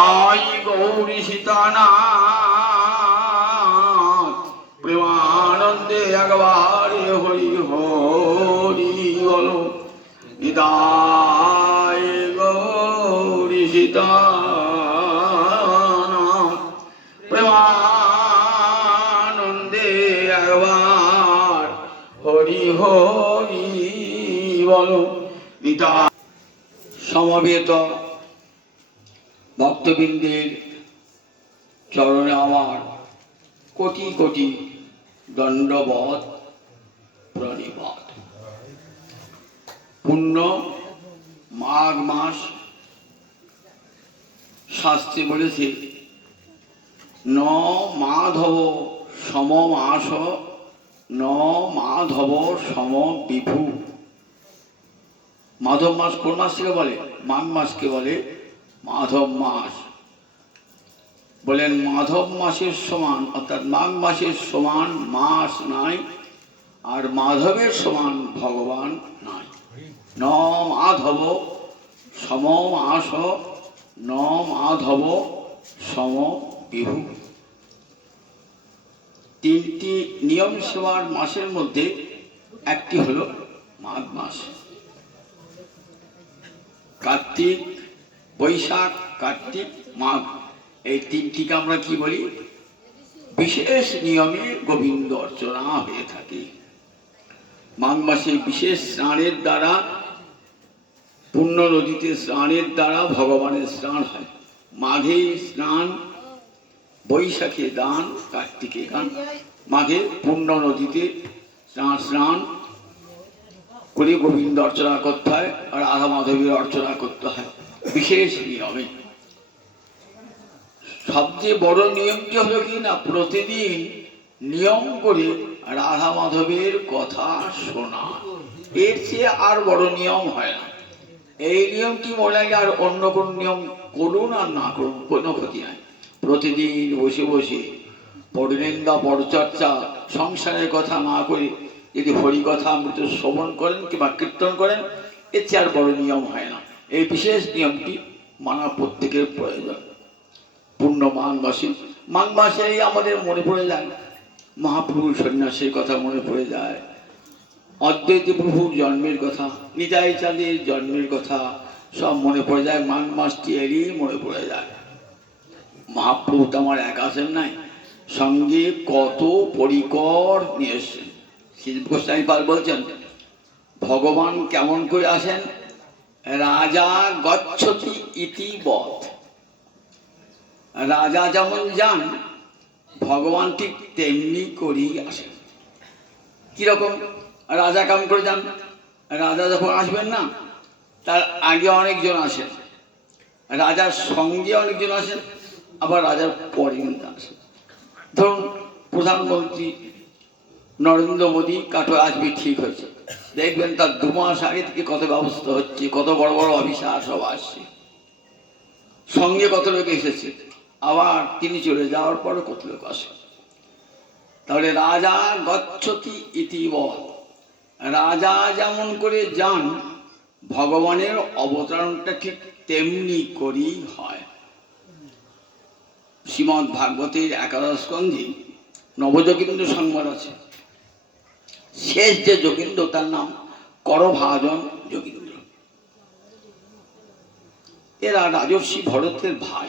आई गौरी सीतानाथ प्रेमानंदे अगवारे हरि हरि बोलो निताय गौरी सीतानाथ प्रेमानंदे अगवार हरि हरि बोलो निताय। समवेत भक्तबिंदेर चरणे आमार कोटि कोटि दंडवत प्रणिपात। पुण्य माघ मास शास्त्रे बोलेছে न माधव सम मास न माधव सम विभु। माधव मास কোন মাসকে বলে? মাঘ মাসকে বলে माधव मास। बोलें माधव मासेर समान अर्थात माघ मासेर समान मास नाई और माधवेर समान भगवान नाई। न माधव सम मास न माधव सम विभु। तीनटी नियम सेवार मासेर मध्य एकटी हलो माघ मास। कार्तिक बैशाख कार्तिक माघ এই তিনটিকে আমরা কি বলি? বিশেষ নিয়মে গোবিন্দ অর্চনা হয়ে থাকে। মাঘ মাসে বিশেষ স্নানের দ্বারা পূর্ণ নদীতে স্নানের দ্বারা ভগবানের স্নান হয়। মাঘে স্নান, বৈশাখে দান, কার্তিকে গান। মাঘে পূর্ণ নদীতে স্নান করে গোবিন্দ অর্চনা করতে হয় আর রাধা মাধবীর অর্চনা করতে হয় বিশেষ নিয়মে। সবচেয়ে বড় নিয়মটি হলো কি না, প্রতিদিন নিয়ম করে রাধা মাধবের কথা শোনা। এর চেয়ে আর বড় নিয়ম হয় না। এই নিয়মটি মনে হয় আর অন্য কোন নিয়ম করুন আর না করুন কোনো ক্ষতি নাই। প্রতিদিন বসে বসে পরনিন্দা পরচর্চা সংসারের কথা না করে যদি হরি কথা অমৃত শ্রবণ করেন কিংবা কীর্তন করেন, এর চেয়ে আর বড় নিয়ম হয় না। এই বিশেষ নিয়মটি মানা প্রত্যেকের প্রয়োজন। পূর্ণ মাঘ মাসে, মাঘ মাসেই আমাদের মনে পড়ে যায় মহাপ্রভু সন্ন্যাসের কথা মনে পড়ে যায়, অদ্বৈত প্রভুর জন্মের কথা, নিতাই চাঁদের জন্মের কথা সব মনে পড়ে যায়। মাঘ মাসটি এরই মনে পড়ে যায়। মহাপ্রভু তো আমার এক আসেন নাই, সঙ্গে কত পরিকর নিয়ে এসছেন। শ্রী গোস্বামী পাল বলছেন ভগবান কেমন করে আসেন? রাজা গচ্ছতি ইতি বৎ। রাজা যেমন যান ভগবান ঠিক তেমনি করেই আসেন। কিরকম? রাজা কেমন করে যান? রাজা যখন আসবেন না তার আগে অনেকজন আসেন, রাজার সঙ্গে অনেকজন আসেন, আবার রাজার পরে আসেন। ধরুন প্রধানমন্ত্রী নরেন্দ্র মোদী কাটো আসবে, ঠিক হয়েছে, দেখবেন তার 2 মাস আগে থেকে কত ব্যবস্থা হচ্ছে, কত বড় বড় অফিসার সব আসছে, সঙ্গে কত লোক এসেছে, আবার তিনি চলে যাওয়ার পরে কত লোক আসে। তাহলে রাজা গচ্ছতি ইতি বৎ। রাজা যেমন করে যান ভগবানের অবতরণটা ঠিক তেমনি করেই হয়। শ্রীমদ্ ভাগবতের 11 স্কন্ধে নবযোগীন্দ্র সংবাদ আছে। শেষ যে যোগীন্দ্র তার নাম করভাজন যোগীন্দ্র। এরা রাজর্ষি ভরতের ভাই।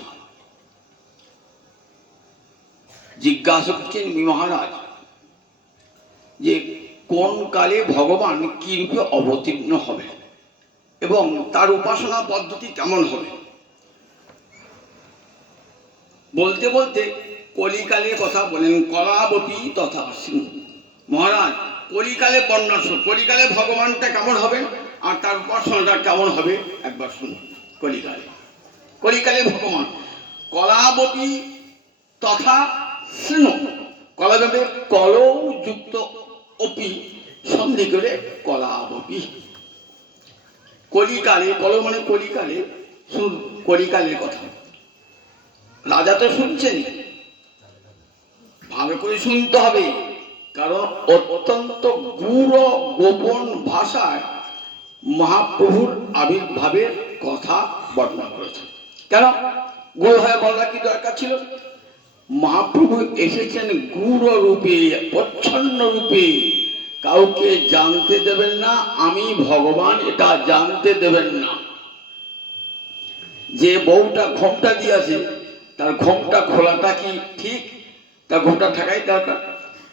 জিজ্ঞাসা করছেন মহারাজ যে কোন কালে ভগবান কি রূপে অবতীর্ণ হবে এবং তার উপাসনা পদ্ধতি কেমন হবে। বলতে বলতে কলিকালের কথা বলেন। কলাবতী তথা সিংহ। মহারাজ কলিকালে বর্ণনা, কলিকালে ভগবানটা কেমন হবে আর তার উপাসনাটা কেমন হবে একবার শুনুন। কলিকালে ভগবান কলাবতী তথা সিংহ। কলাবে কলৌ যুক্ত অপি সন্ধি করে কলাবতী। কলিকালে, কল মানে কলিকালে, শুন কলিকালের কথা। রাজা তো শুনছেন, ভালো করে শুনতে হবে, কারণ অত্যন্ত গূঢ় গোপন ভাষায় মহাপ্রভুর আবির্ভাবের কথা বর্ণনা করেছে। কেন? গোল হয়ে বলা কি দরকার ছিল? মহাপ্রভু এসেছেন গূঢ় রূপে, প্রচ্ছন্ন রূপে, কাউকে জানতে দেবেন না আমি ভগবান, এটা জানতে দেবেন না। যে বউটা ঘোমটা দিয়েছে তার ঘোমটা খোলাটা কি ঠিক? তার ঘোমটা থাকাই দরকার।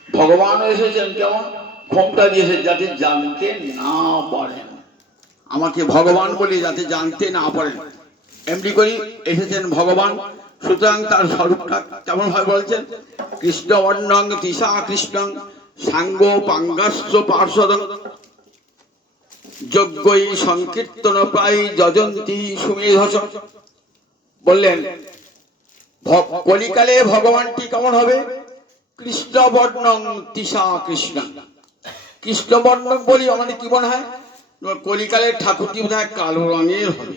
ভগবান এসেছেন কেমন? ঘোমটা দিয়েছে যাতে জানতে না পারেন, আমাকে ভগবান বলে যাতে জানতে না পারেন, এমনি করি এসেছেন ভগবান। সুতরাং তার স্বরূপটা কেমন ভাবে বলছেন? কৃষ্ণবর্ণং তিসা কৃষ্ণং সাঙ্গ পাঙ্গাস্ত্র পার্শ্বদং যজ্ঞই সংকীর্তন প্রায় যজন্তী সুমেধস। বললেন কলিকালে ভগবানটি কেমন হবে? কৃষ্ণবর্ণং তিসা কৃষ্ণ। কৃষ্ণবর্ণ বলি আমাদের কি মনে হয়? কলিকালের ঠাকুরটি বোধ হয় কালো রঙের হবে।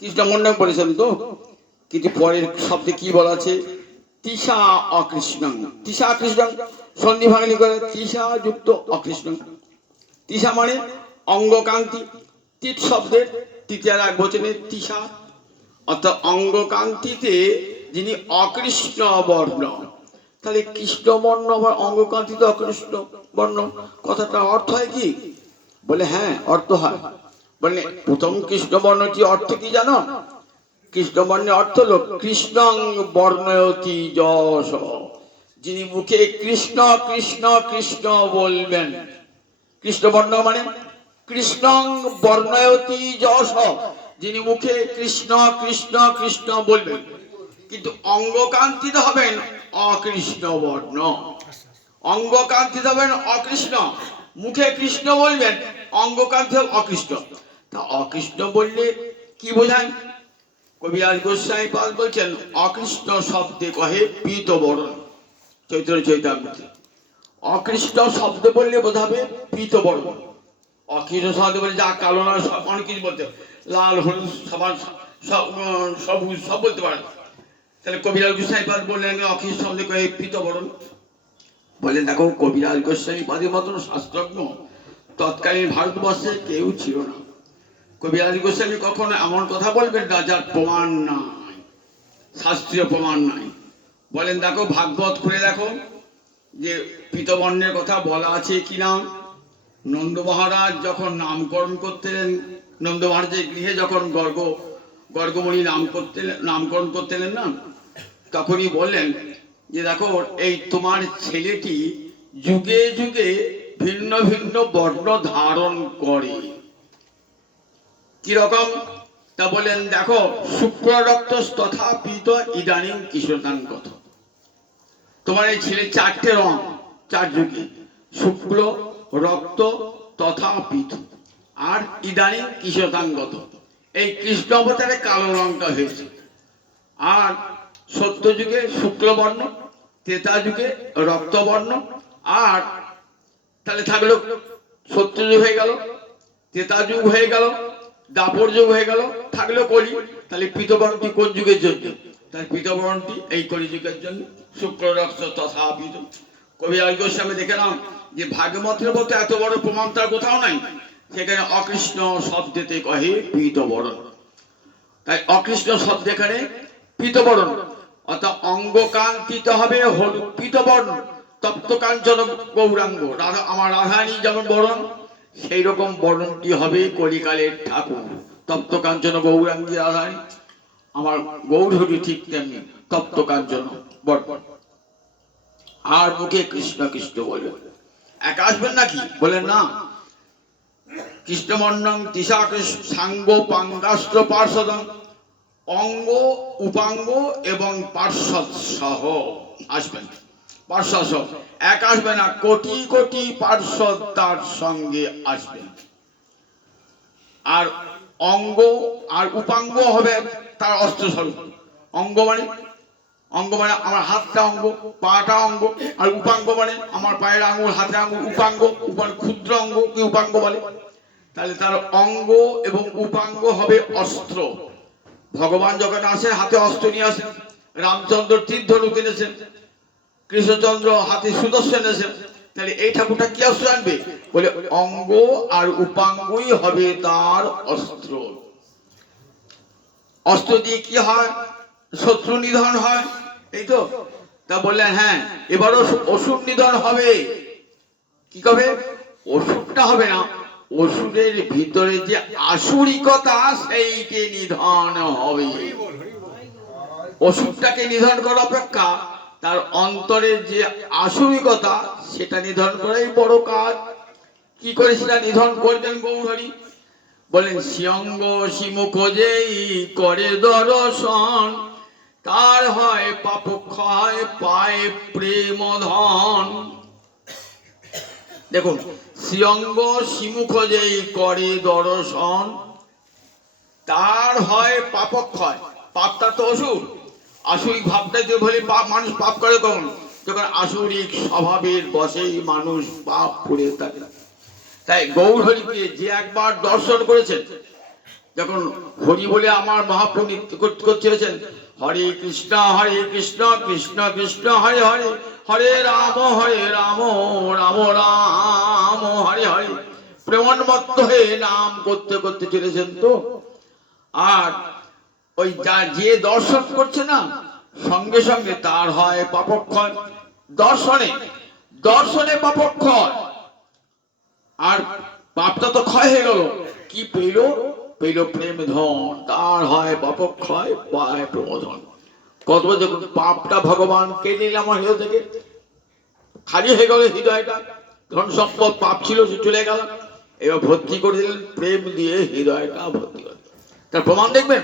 কৃষ্ণবর্ণ বলেছেন তো, কিন্তু পরের শব্দে কি বলা আছে? তিসা অকৃষ্ণং। তিসা কৃষ্ণং সন্ধি ভাঙালি করে তিসা যুক্ত অকৃষ্ণ। তিসা মানে অঙ্গকান্তি। তিত শব্দের তৃতীয় এক বচনে তিসা, অর্থাৎ অঙ্গকান্তিতে যিনি অকৃষ্ণ বর্ণ। তাহলে কৃষ্ণবর্ণ আবার অঙ্গকান্তিতে অকৃষ্ণ বর্ণ, কথাটা অর্থ হয় কি? বলে হ্যাঁ অর্থ হয়। বলে প্রথম কৃষ্ণবর্ণটি অর্থ কি জানো? কৃষ্ণবর্ণের অর্থ হল কৃষ্ণং বর্ণয়তি যশ, যিনি মুখে কৃষ্ণ কৃষ্ণ কৃষ্ণ বলবেন। কৃষ্ণবর্ণ মানে কৃষ্ণং বর্ণয়তি যশ, যিনি মুখে কৃষ্ণ কৃষ্ণ কৃষ্ণ বলবেন, কিন্তু অঙ্গকান্তিতে হবেন অকৃষ্ণ বর্ণ। অঙ্গকান্তিতে হবেন অকৃষ্ণ, মুখে কৃষ্ণ বলবেন, অঙ্গকান্তি অকৃষ্ণ। তা অকৃষ্ণ বললে কি বোঝায়? কবিরাজ গোস্বামী পাল বলছেন অকৃষ্ণ শব্দে কহে পীত বরণ। চৈতন্য চৈতামৃতে অকৃষ্ণ শব্দ বললে বোঝাবে পীত বরণ। অকৃষ্ণ শব্দ বলে যা কালো না সব অনেক কিছু বলতে, লাল হলুদ সবার সবুজ সব বলতে পারে। তাহলে কবিরাজ গোস্বামী পাল বললেন অকৃষ্ণ শব্দে কহে পীত বরণ। বললেন দেখো কবিরাজ গোস্বামী পাদের মতন শাস্ত্রজ্ঞ তৎকালীন ভারতবর্ষে কেউ ছিল না। কবিরাজ গোস্বামী কখনো এমন কথা বলবেন না যার প্রমাণ নাই, শাস্ত্রীয় প্রমাণ নাই। বলেন দেখো ভাগবত খুলে দেখো যে পীতবর্ণের কথা বলা আছে কিনা। নন্দ মহারাজ যখন নামকরণ করতেন, নন্দ মহারাজের গৃহে যখন গর্গমণি নামকরণ করতেন না, তখনই বললেন যে দেখো এই তোমার ছেলেটি যুগে যুগে ভিন্ন ভিন্ন বর্ণ ধারণ করে। কিরকম? তা বলেন দেখো শুক্র রক্ত তথা পীত ইদানিং কিশোরাঙ্গত। তোমার এই ছেলে চারটে রং, চার যুগে, শুক্র রক্ত তথা পীত আর ইদানিং কিশোরাঙ্গত। এই কৃষ্ণ অবতারে কালো রংটা হয়েছে। আর সত্য যুগে শুক্লবর্ণ, ত্রেতা যুগে রক্তবর্ণ, আর তাহলে থাকলো সত্য যুগ হয়ে গেল, ত্রেতা যুগ হয়ে গেল, দাপর যুগ হয়ে গেল, থাকলো কলি। তাহলে পীতবর্ণটি কোন যুগের জন্য? তাহলে পীতবর্ণটি এই কলি যুগের জন্য। শুক্র রক্ত তথা পীত। কবিরাজ গোস্বামী দেখলাম যে ভাগবতের মতো এত বড় প্রমাণ তার কোথাও নাই, সেখানে অকৃষ্ণ শব্দেতে কহে পীতবরণ। তাই অকৃষ্ণ শব্দ এখানে পীতবরণ, অর্থাৎ অঙ্গকান্তিতে হবে হলুদ পীতবর্ণ। তপ্ত কাঞ্চন গৌরাঙ্গ, রাধা আমার রাধারানী যেমন বরণ, সেই রকম বরণটি হবে কলিকালের ঠাকুর। তপ্ত কাঞ্চন গৌরাঙ্গী রাধারানী, আমার গৌরহরি ঠিক তেমনি তপ্ত কাঞ্চন বরণ। আর মুখে কৃষ্ণ কৃষ্ণ বলে এক আসবেন নাকি? বলেন না। কৃষ্ণবর্ণং তিসা সাঙ্গ পাঙ্গাস্ত্র পার্শ্বদং, অঙ্গ উপাঙ্গ এবং পার্শ্বদ সহ আসবেন। পার্শ্বদ সহ এক আসবে না, কোটি কোটি পার্শ্বদ তার সঙ্গে আসবেন। আর অঙ্গ আর উপাঙ্গ হবে তার অস্ত্র স্বরূপ। অঙ্গ মানে আমার হাতটা অঙ্গ, পাটা অঙ্গ, আর উপাঙ্গ মানে আমার পায়ের আঙুল, হাতের আঙুল উপাঙ্গ, ক্ষুদ্র অঙ্গ কি উপাঙ্গ বলে। তাহলে তার অঙ্গ এবং উপাঙ্গ হবে অস্ত্র। ভগবান যখন আসেন হাতে অস্ত্র নিয়ে আসেন, রামচন্দ্র তীর ধনুক এনেছেন, কৃষ্ণচন্দ্র হাতে সুদর্শন এনেছেন। তাহলে এই ঠাকুরটা কি অস্ত্র আনবে? বলে অঙ্গ আর উপাঙ্গই হবে তার অস্ত্র। অস্ত্র দিয়ে কি হয়? শত্রু নিধন হয়, এই তো। তা বললেন হ্যাঁ এবারও অসুর নিধন হবে। কি কবে? অসুরটা হবে না, অসুরের ভিতরে যে আসুরিকতা সেইকে নিধন হবে। অসুরটাকে নিধন করা অপেক্ষা তার অন্তরের যে আসুরিকতা সেটা নিধন করাই বড় কাজ। কি করে সেটা নিধন করবেন গৌরহরি? বলেন শিয়ঙ্গ শিমুখ যেই করে দর্শন, তার হয় পাপক্ষয় পায় প্রেম ধন। দেখুন, শিয়ঙ্গ শিমুখ যেই করে দর্শন, তার হয় পাপক্ষয়। পাপটা তো অসুর, আসুরিক ভাবটা যে বলে পাপ, মানুষ পাপ করে কখন? যখন আসুরিক স্বভাবের বশেই মানুষ পাপ করে থাকে। তাই গৌরহরিকে যে একবার দর্শন করেছেন, যখন হরি বলে আমার মহাপ্রভু নৃত্য করছেন, হরে কৃষ্ণ কৃষ্ণ কৃষ্ণ হরে হরে, হরে রাম রাম রাম হরে হরে, প্রেমন্মত্ত হয়ে নাম করতে করতে চলেছেন তো। আর ওই যে দর্শন করছে না, সঙ্গে সঙ্গে তার হয় পাপক্ষয়। দর্শনে দর্শনে পাপক্ষয়, আর পাপটা তো ক্ষয় হয়ে গেল। কি পেল? পেল প্রেম ধন, তার হয় পাপক্ষয় পায় প্রমোধন। কত দেখুন, পাপটা ভগবান কেটে নিল আমার হৃদয় থেকে, খালি হয়ে গেল হৃদয়টা। ধন সম্পদ পাপ ছিল সে চলে গেল, এবার ভর্তি করে দিলেন প্রেম দিয়ে, হৃদয়টা ভর্তি করে। তার প্রমাণ দেখবেন,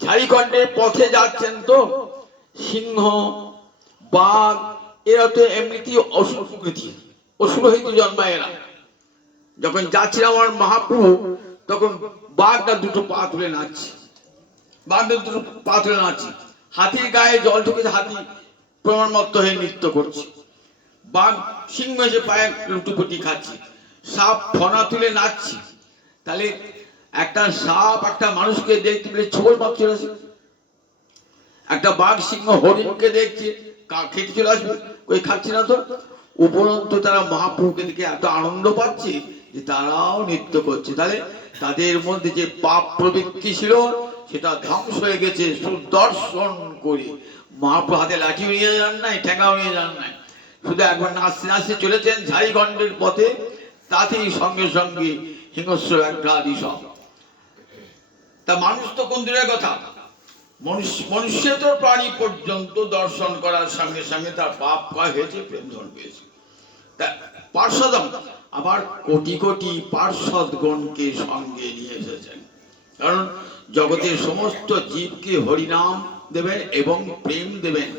ঝাড়িখণ্ডের পথে যাচ্ছেন তো, সিংহ বাঘ এরা তো এমনিতেই অসুর প্রকৃতি, অসুর হইতে জন্মায় এরা। যখন যাচ্ছিল আমার মহাপ্রভু, তখন বাঘটা দুটো পা তুলে নাচছে, বাঘটা দুটো পা তুলে নাচছে। হাতির গায়ে জল ঢুকেছে, হাতি প্রমাণমত্ত হয়ে নৃত্য করছে। বাঘ সিংহ এসে পায়ে লুটুপুটি খাচ্ছে। সাপ ফনা তুলে নাচছে। তাহলে একটা সাপ একটা মানুষকে দেখতে পেলে ছোবল পাপ চলে আসে। একটা বাঘ সিংহ হরিণকে দেখছে, খেতে চলে আসবে, ওই খাচ্ছে না তো। উপরন্তু তারা মহাপ্রভুকে দেখে এত আনন্দ পাচ্ছে যে তারাও নৃত্য করছে। তাহলে তাদের মধ্যে যে পাপ প্রবৃত্তি ছিল সেটা ধ্বংস হয়ে গেছে সুদর্শন করে। মহাপ্রভু হাতে লাঠি নিয়ে যান নাই, ঠেঙ্গাও নিয়ে যান নাই, শুধু একবার নাচতে নাচতে চলেছেন ঝাড়িখণ্ডের পথে, তাতেই সঙ্গে সঙ্গে হিংস্র একটা আদি সব। তা মানুষ তো কোন দূরের কথা, মনুষ্যেতর প্রাণী পর্যন্ত দর্শন করার সঙ্গে সঙ্গে তার পাপ ক্ষয় হয়েছে, প্রেম ধন পেয়েছে। পার্শ্বদম আবার কোটি কোটি পার্শ্বদগণকে সঙ্গে নিয়ে এসেছেন, কারণ জগতের সমস্ত জীবকে হরিনাম দেবেন এবং প্রেম দেবেন।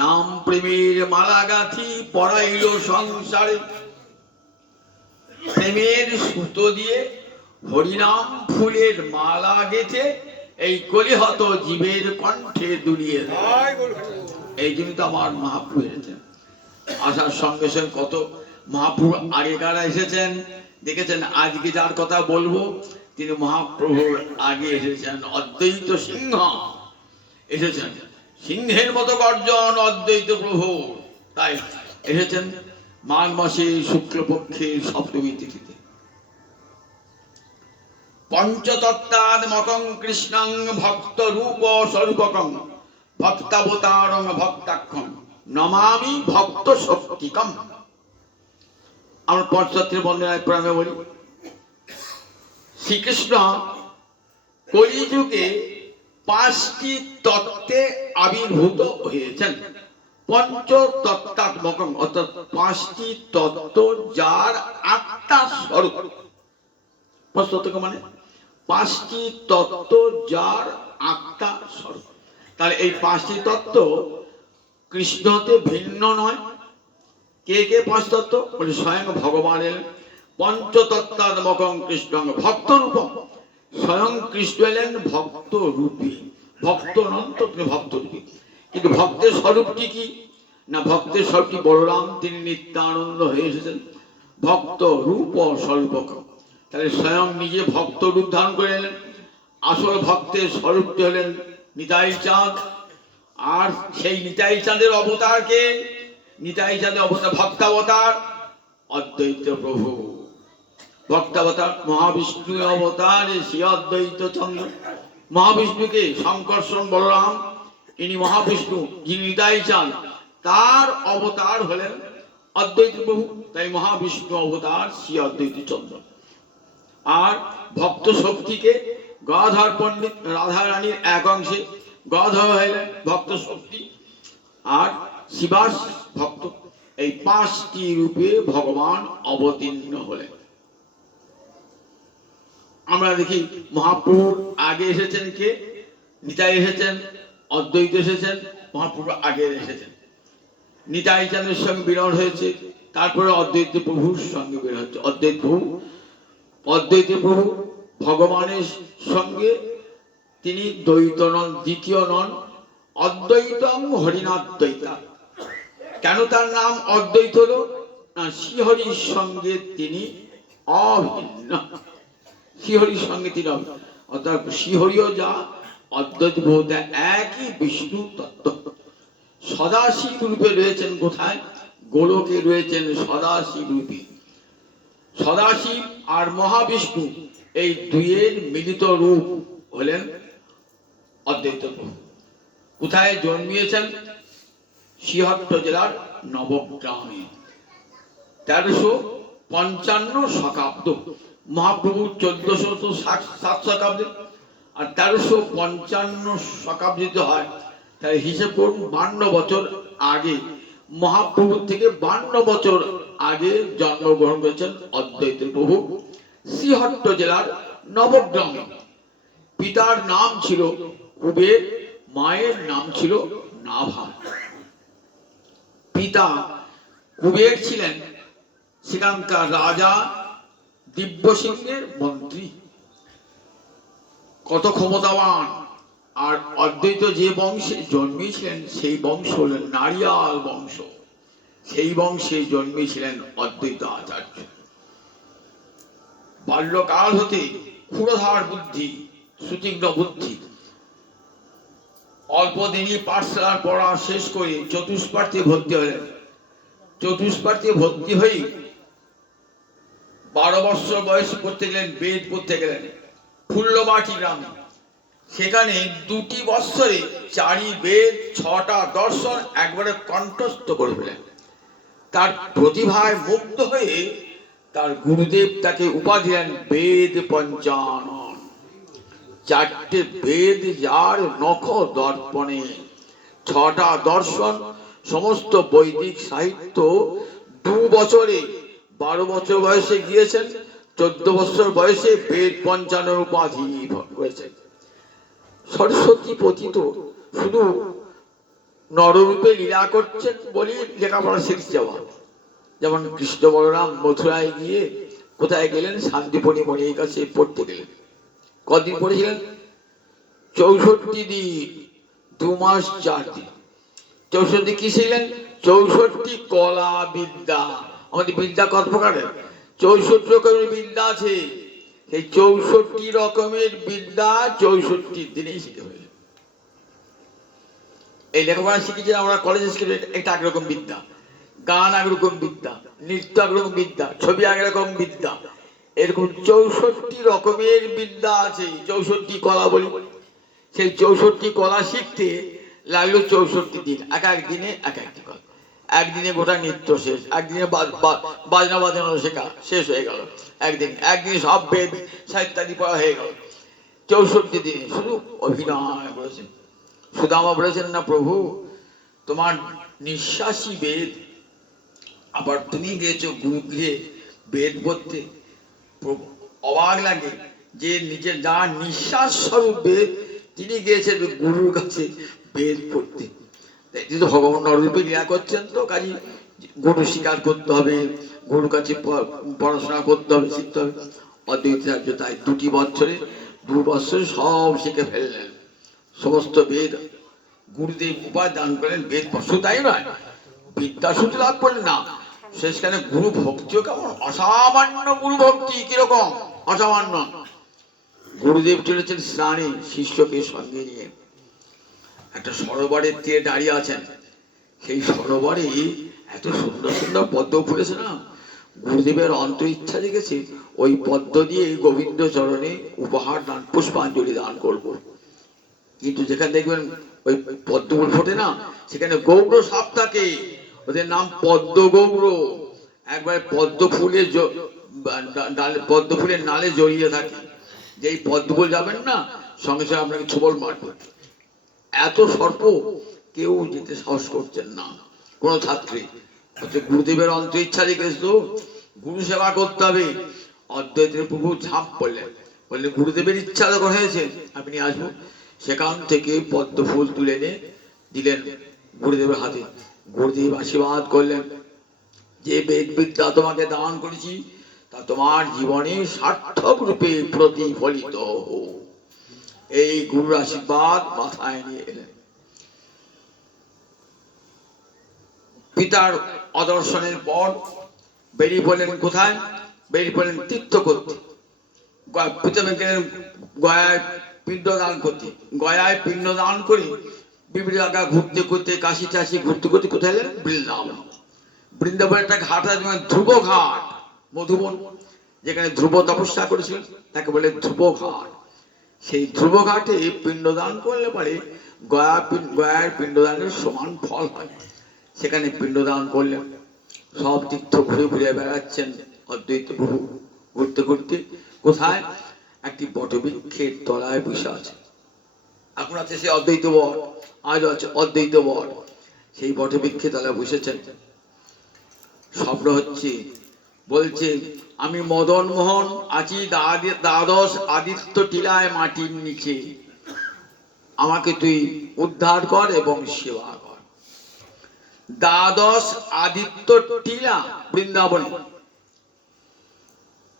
নাম প্রেমের মালা গাঁথি পড়াইল সংসারে, প্রেমের সুতো দিয়ে হরিনাম ফুলের মালা গেঁথে এই কলিহত জীবের কণ্ঠে দুলিয়ে দেয়। এই জন্য তো আমার মহাপ্রভু এসেছেন। আসার সঙ্গে সঙ্গে কত মহাপ্রভু আগেকারা এসেছেন দেখেছেন। আজকে যার কথা বলবো তিনি মহাপ্রভুর আগে এসেছেন, অদ্বৈত সিংহ এসেছেন, সিংহের মতো গর্জন অদ্বৈত প্রভু। তাই এসেছেন মাঘ মাসে শুক্লপক্ষের সপ্তমী তিথিতে। পঞ্চতত্ত্বাদ মকং কৃষ্ণং ভক্ত রূপ স্বরূপকং ভক্তাবতারং ভক্তাক্ষং নমামি ভক্ত শক্তিকম। আমরা পঞ্চতত্ত্বের বন্দনায় প্রাণে বলি, শ্রীকৃষ্ণ কলিযুগে 5টি তত্ত্বে আবির্ভূত হয়েছেন। পঞ্চতত্ত্বাত্মকং অর্থাৎ 5টি তত্ত্ব যার 8টা স্বরূপ। পঞ্চতত্ত্ব মানে 5টি তত্ত্ব যার 8টা স্বরূপ। তাহলে এই 5টি তত্ত্ব কৃষ্ণতে ভিন্ন নয়। কে কে 5 তত্ত্ব? বলে স্বয়ং ভগবান এলেন। পঞ্চতত্ত্বাত্মকং কৃষ্ণং ভক্ত রূপম, স্বয়ং কৃষ্ণ এলেন ভক্ত রূপী। ভক্ত অনন্ত ভক্ত রূপী। কিন্তু ভক্তের স্বরূপটি কি না? ভক্তের স্বরূপটি বলরাম, তিনি নিত্যানন্দ হয়ে এসেছেন ভক্ত রূপ স্বরূপক। তাহলে স্বয়ং নিজে ভক্ত রূপ ধারণ করে এলেন। আসল ভক্তের স্বরূপটি হলেন নিতাই চাঁদ। আর সেই নিতাই চাঁদের অবতারকে, নিতাই চাঁদের অবতার ভক্তাবতার অদ্বৈত প্রভু। ভক্তাবতার মহাবিষ্ণু অবতার শ্রী অদ্বৈত চন্দ্র। মহাবিষ্ণুকে সংকর্ষণ বলরাম, ইনি মহাবিষ্ণু, যিনি নিতাই চান, তার অবতার হলেন অদ্বৈত প্রভু। তাই মহাবিষ্ণু অবতার শ্রী অদ্বৈত চন্দ্র। আর ভক্ত শক্তিকে গদাধর পণ্ডিত রাধা রানীর এক অংশে গদাধর হলেন ভক্ত শক্তি, আর শিবাস ভক্ত। এই পাঁচটি রূপে ভগবান অবতীর্ণ হলেন। আমরা দেখি মহাপ্রভুর আগে এসেছেন কে? নিতাই এসেছেন, অদ্বৈত এসেছেন, মহাপ্রভু আগে এসেছেন। নিতাই চাঁদের সঙ্গে বিরল হয়েছে, তারপরে অদ্বৈত প্রভুর সঙ্গে বের হচ্ছে। অদ্বৈত প্রভু ভগবানের সঙ্গে তিনি দ্বৈত নন, দ্বিতীয় নন, অদ্বৈতম হরিণাদ্বৈতা। কেন তার নাম অদ্বৈত হলো? না, শ্রীহরির সঙ্গে তিনি অভিন্ন। শ্রীহরির সঙ্গে তিনি অর্থাৎ শ্রীহরিও যা, অদ্বৈত প্রভু একই বিষ্ণু তত্ত্ব। সদাশিব রূপে রয়েছেন কোথায়? গোলকে রয়েছেন সদাশিব রূপে। সদাশিব আর মহাবিষ্ণু এই দুইয়ের মিলিত রূপ হলেন অদ্বৈত প্রভু। কোথায় জন্মিয়েছেন? সিংহট্ট জেলার নবগ্রামে। 1355 শতাব্দ। মহাপ্রভু 1407 শতাব্দে, আর 1355 শতাব্দীতে হয়। তাই হিসেব করুন 52 বছর আগে, মহাপ্রভুর থেকে 52 বছর আগে জন্মগ্রহণ করেছেন অদ্বৈত প্রভু শ্রীহট্ট জেলার নবগ্রামে। পিতার নাম ছিল কুবের, মায়ের নাম ছিল নাভা। পিতা কুবের ছিলেন সেখানকার রাজা দিব্যসিংহের মন্ত্রী, কত ক্ষমতাবান। আর অদ্বৈত যে বংশে জন্মেছিলেন সেই বংশ হলেন নারিয়াল বংশ। সেই বংশে জন্মেছিলেন অদ্বৈত আচার্য। বাল্যকাল হতে ক্ষুরধার বুদ্ধি, সুতীক্ষ্ণ বুদ্ধি। অল্প দিনই পাঠশালার পড়া শেষ করে চতুষ্পাঠে ভর্তি হলেন। চতুষ্পাঠে ভর্তি হয়ে 12 বছর বয়সে পড়তে গেলেন, বেদ পড়তে গেলেন ফুল্লবাটি গ্রামে। সেখানে 2 বৎসরে 4 বেদ, 6টা দর্শন একবারে কণ্ঠস্থ করে ফেলেন। তার প্রতিভায় মুগ্ধ হয়ে তার গুরুদেব তাকে উপাধি দেন বেদ পঞ্চানন। 4টে বেদ যার নখ দর্পণে, 6টা দর্শন, সমস্ত বৈদিক সাহিত্য 2 বছরে। 12 বছর বয়সে গিয়েছেন, 14 বছর বয়সে বেদ পঞ্চানন উপাধি হয়েছে। সরস্বতী পতিত শুধু নররূপে লীলা করছেন বলি লেখাপড়া শিখছে যাওয়া। যেমন কৃষ্ণ বলরাম মথুরায় গিয়ে কোথায় গেলেন? শান্তিপণি মণির কাছে পড়তে গেলেন। কদিন পড়েছিলেন? 64 দিন, 2 মাস 4 দিন। 64 কি শিখলেন? 64 কলা বিদ্যা। আমাদের বিদ্যা কত প্রকারের? 64 রকমের বিদ্যা আছে। সেই 64 রকমের বিদ্যা 64 দিনেই শিখে ফেলে। এই লেখাপড়া শিখেছি আমরা কলেজে শিখে, একটা একরকম বিদ্যা, গান একরকম বিদ্যা, নৃত্য একরকম বিদ্যা, ছবি একরকম বিদ্যা। এরকম 64 রকমের বিদ্যা আছে। 64 কলা বলি। সেই 64 কলা শিখতে লাগলো 64 দিন। এক এক দিনে এক একটি কলা। একদিনে গোটা নৃত্য শেষ, একদিনে বাজনা বাজানো শেখা শেষ হয়ে গেল, একদিনে সব বেদ সাহিত্যাদি পড়া হয়ে গেল। 64 দিনে শুধু অভিনয় করেছেন। সুদামা বলেছেন, না প্রভু, তোমার নিঃশ্বাসী বেদ, আবার তুমি গিয়েছো গুরুগৃহে বেদ পড়তে। অবাক লাগে যে নিজের যা নিঃশ্বাস স্বরূপ বেদ, তিনি গিয়েছেন গুরুর কাছে বেদ পড়তে। কিন্তু ভগবান নররূপে লীলা করছেন, তো কাজে গুরু স্বীকার করতে হবে, গুরুর কাছে পড়াশোনা করতে হবে, শিখতে হবে। অদ্বৈতাচার্য তাই 2 বছরে সব শিখে ফেললেন, সমস্ত বেদ। গুরুদেব উপায় দান করেন বেদ। শুধু তাই নয়, বিদ্যা শুধু লাভ করলেন না, শেষখানে গুরু ভক্তিও কেমন অসামান্য। গুরু ভক্তি কিরকম অসামান্য! গুরুদেব চলেছেন স্নানে শিষ্যকে সঙ্গে নিয়ে। একটা সরোবরের তীরে দাঁড়িয়ে আছেন। সেই সরোবরে এত সুন্দর সুন্দর পদ্ম ফুটেছে না, গুরুদেবের অন্তর ইচ্ছা জেগেছে ওই পদ্ম দিয়ে গোবিন্দ চরণে উপহার দান, পুষ্পাঞ্জলি দান করব। কিন্তু যেখানে দেখবেন ওই পদ্মফুল ফোটে না, সেখানে গৌর সাপ থাকে, ওদের নাম পদ্ম গৌর। একবার পদ্ম ফুলের নালে জড়িয়ে থাকে, যেই পদ্মফুল যাবেন না সঙ্গে সঙ্গে আপনাকে ছোবল মারবে। এত সর্প, কেউ যেতে সাহস করছেন না কোনো ছাত্রী। হচ্ছে গুরুদেবের অন্ত ইচ্ছা রেখেছে তো, গুরু সেবা করতে হবে। অদ্বৈতের প্রভু ঝাঁপ পড়লেন, বললেন গুরুদেবের ইচ্ছা যখন হয়েছে আপনি আসবো। সেখান থেকে পদ্ম ফুল তুলে এনে দিলেন গুরুদেবের হাতে। গুরুদেব আশীর্বাদ করলেন যে বেদ বিদ্যা তোমাকে দান করেছি তা তোমার জীবনে সার্থক রূপে প্রতিফলিত হোক। এই গুরুর আশীর্বাদ মাথায় নিয়ে এলেন। পিতার অদর্শনের পর বেরিয়ে পড়লেন কোথায়? বেরিয়ে পড়লেন তীর্থ করতে। প্রথমে গেলেন গয়ায় পিণ্ডদান করতে। গয়ায় পিণ্ডদান করে বিভিন্ন জায়গা ঘুরতে ঘুরতে, কাশি টাশি ঘুরতে ঘুরতে কোথায় এলেন? বৃন্দাবন। বৃন্দাবনের একটা ঘাট আছে ধ্রুব ঘাট, মধুবন, যেখানে ধ্রুব তপস্যা করেছিলেন, তাকে বলে ধ্রুব ঘাট। সেই ধ্রুব ঘাটে পিণ্ডদান করলে পরে গয়ার পিণ্ডদানের সমান ফল হয়। সেখানে পিণ্ডদান করলেন। সব তীর্থ ঘুরে ঘুরে বেড়াচ্ছেন অদ্বৈত প্রভু। ঘুরতে ঘুরতে কোথায়? একটি বটবৃক্ষের তলায় বসে আছে। এখন আছে সে অদ্বৈত বট, আজ আছে অদ্বৈত বট। সেই বটবৃক্ষের তলায় বসেছেন। স্বপ্ন হচ্ছে, বলছে আমি মদন মোহন আছি দ্বাদশ আদিত্য টিলায় মাটির নিচে, আমাকে তুই উদ্ধার কর এবং সেবা কর। দ্বাদশ আদিত্য টিলা বৃন্দাবনে,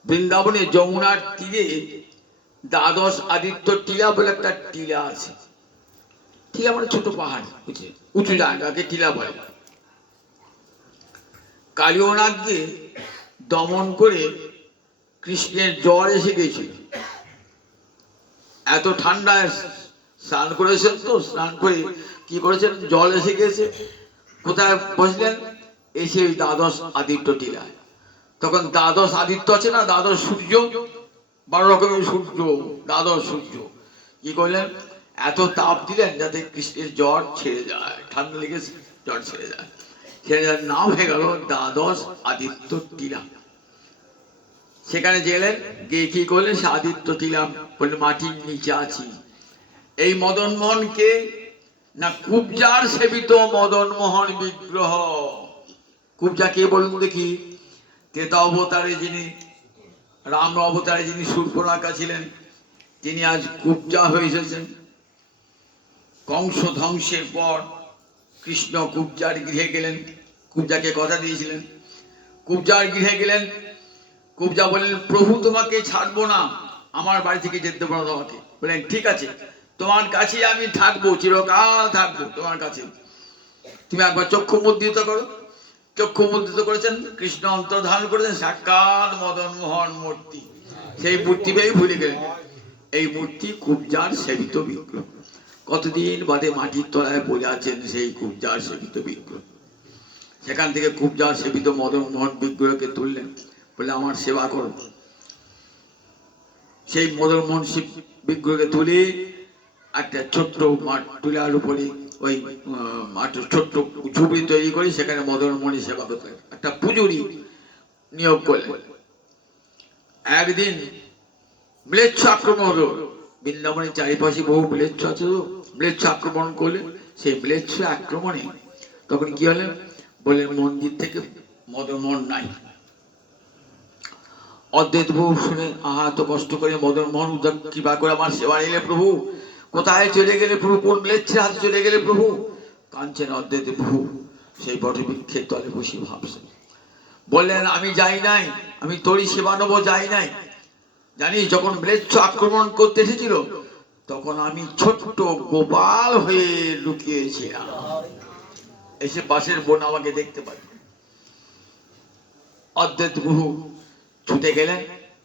বৃন্দাবনে যমুনার তীরে দ্বাদশ আদিত্য টিলা বলে একটা টিলা আছে। টিলা মানে ছোট পাহাড়, উঁচু জায়গাকে টিলা বলে। কালিয়নাগকে দমন করে কৃষ্ণের জ্বর এসে গেছিল। এত ঠান্ডায় স্নান করেছেন, তো স্নান করে কি করেছেন, জল এসে গেছে। কোথায় বসলেন? এসে ওই দ্বাদশ আদিত্য টিলায়। তখন দ্বাদশ আদিত্য আছে না, দ্বাদশ সূর্য, 12 রকমের সূর্য, দ্বাদশ সূর্য কি করলেন? এত তাপ দিলেন যাতে কৃষ্ণের জ্বর ছেড়ে যায়, ঠান্ডা লেগেছে জ্বর ছেড়ে যায়। ছেড়ে যাওয়ার নাম হয়ে গেল দ্বাদশ আদিত্য টিলা। সেখানে গেলেন, গিয়ে কি করলেন? সে আদিত্য টিলা বললেন মাটির নিচে আছি। এই মদন মোহনকে না কুবজার সেবিত মদন মোহন বিগ্রহ। কুবজা কে বলুন দেখি? ত্রেতা অবতারে যিনি, রাম অবতারে যিনি শূর্পণখা ছিলেন, তিনি আজ কুবজা হয়ে এসেছেন। কংস ধ্বংসের পর কৃষ্ণ কুবজার গৃহে গেলেন। কুবজাকে কথা দিয়েছিলেন, কুবজার গৃহে গেলেন। কুবজা বললেন প্রভু তোমাকে ছাড়বো না, আমার বাড়ি থেকে যেতে দেবো না তোমাকে। বললেন ঠিক আছে, তোমার কাছে আমি থাকবো, চিরকাল থাকবো তোমার কাছে। তুমি একবার চক্ষু মুদ্রিত করো। চক্ষু মুদ্রিত করেছেন, কৃষ্ণ অন্তর্ধান করেছেন সাক্ষাৎ মদন মোহন মূর্তি। সেই মূর্তি পেয়ে ভুলে গেলেন এই মূর্তি কুবজার সেবিত বিগ্রহ। কতদিন বাদে মাটির তলায় পড়ে আছেন সেই কুবজার সেবিত বিগ্রহ। সেখান থেকে কুবজার সেবিত মদন মোহন বিগ্রহকে তুললেন, বলে আমার সেবা করো। সেই মদন মোহন বিগ্রহকে তুলে একটা ছোট্ট টিলার উপরে ওই ছোট্ট ঝুপড়ি তৈরি করে সেখানে মদন মোহনী সেবা করতে একটা পুজুরি নিয়োগ করলেন। একদিন ম্লেচ্ছ আক্রমণ হলো। বৃন্দাবনের চারিপাশে বহু ম্লেচ্ছ আছে, তো ম্লেচ্ছ আক্রমণ করলেন। সেই ম্লেচ্ছ আক্রমণে তখন কি হলেন? বললেন মন্দির থেকে মদন মোহন নাই। অদ্বৈত প্রভু শুনে আহা তো কষ্ট করে মদন মোহন উদ্ধার কৃপা করে আমার সেবা নিলে প্রভু, কোথায় চলে গেলে প্রভু? কোন ম্লেচ্ছের হাতে চলে গেলে প্রভু? কাঁদছেন অদ্বৈত প্রভু। সেই বটবৃক্ষের তলে বসে ভাবছেন। বললেন আমি যাই নাই, আমি তোরই সেবা নেবো, যাই নাই। জানিস যখন ম্লেচ্ছ আক্রমণ করতে এসেছিল তখন আমি ছোট্ট গোপাল হয়ে লুকিয়েছিলাম, এসে পাশের বোন আমাকে দেখতে পাই। অদ্বৈত প্রভু ছুটে গেলেন,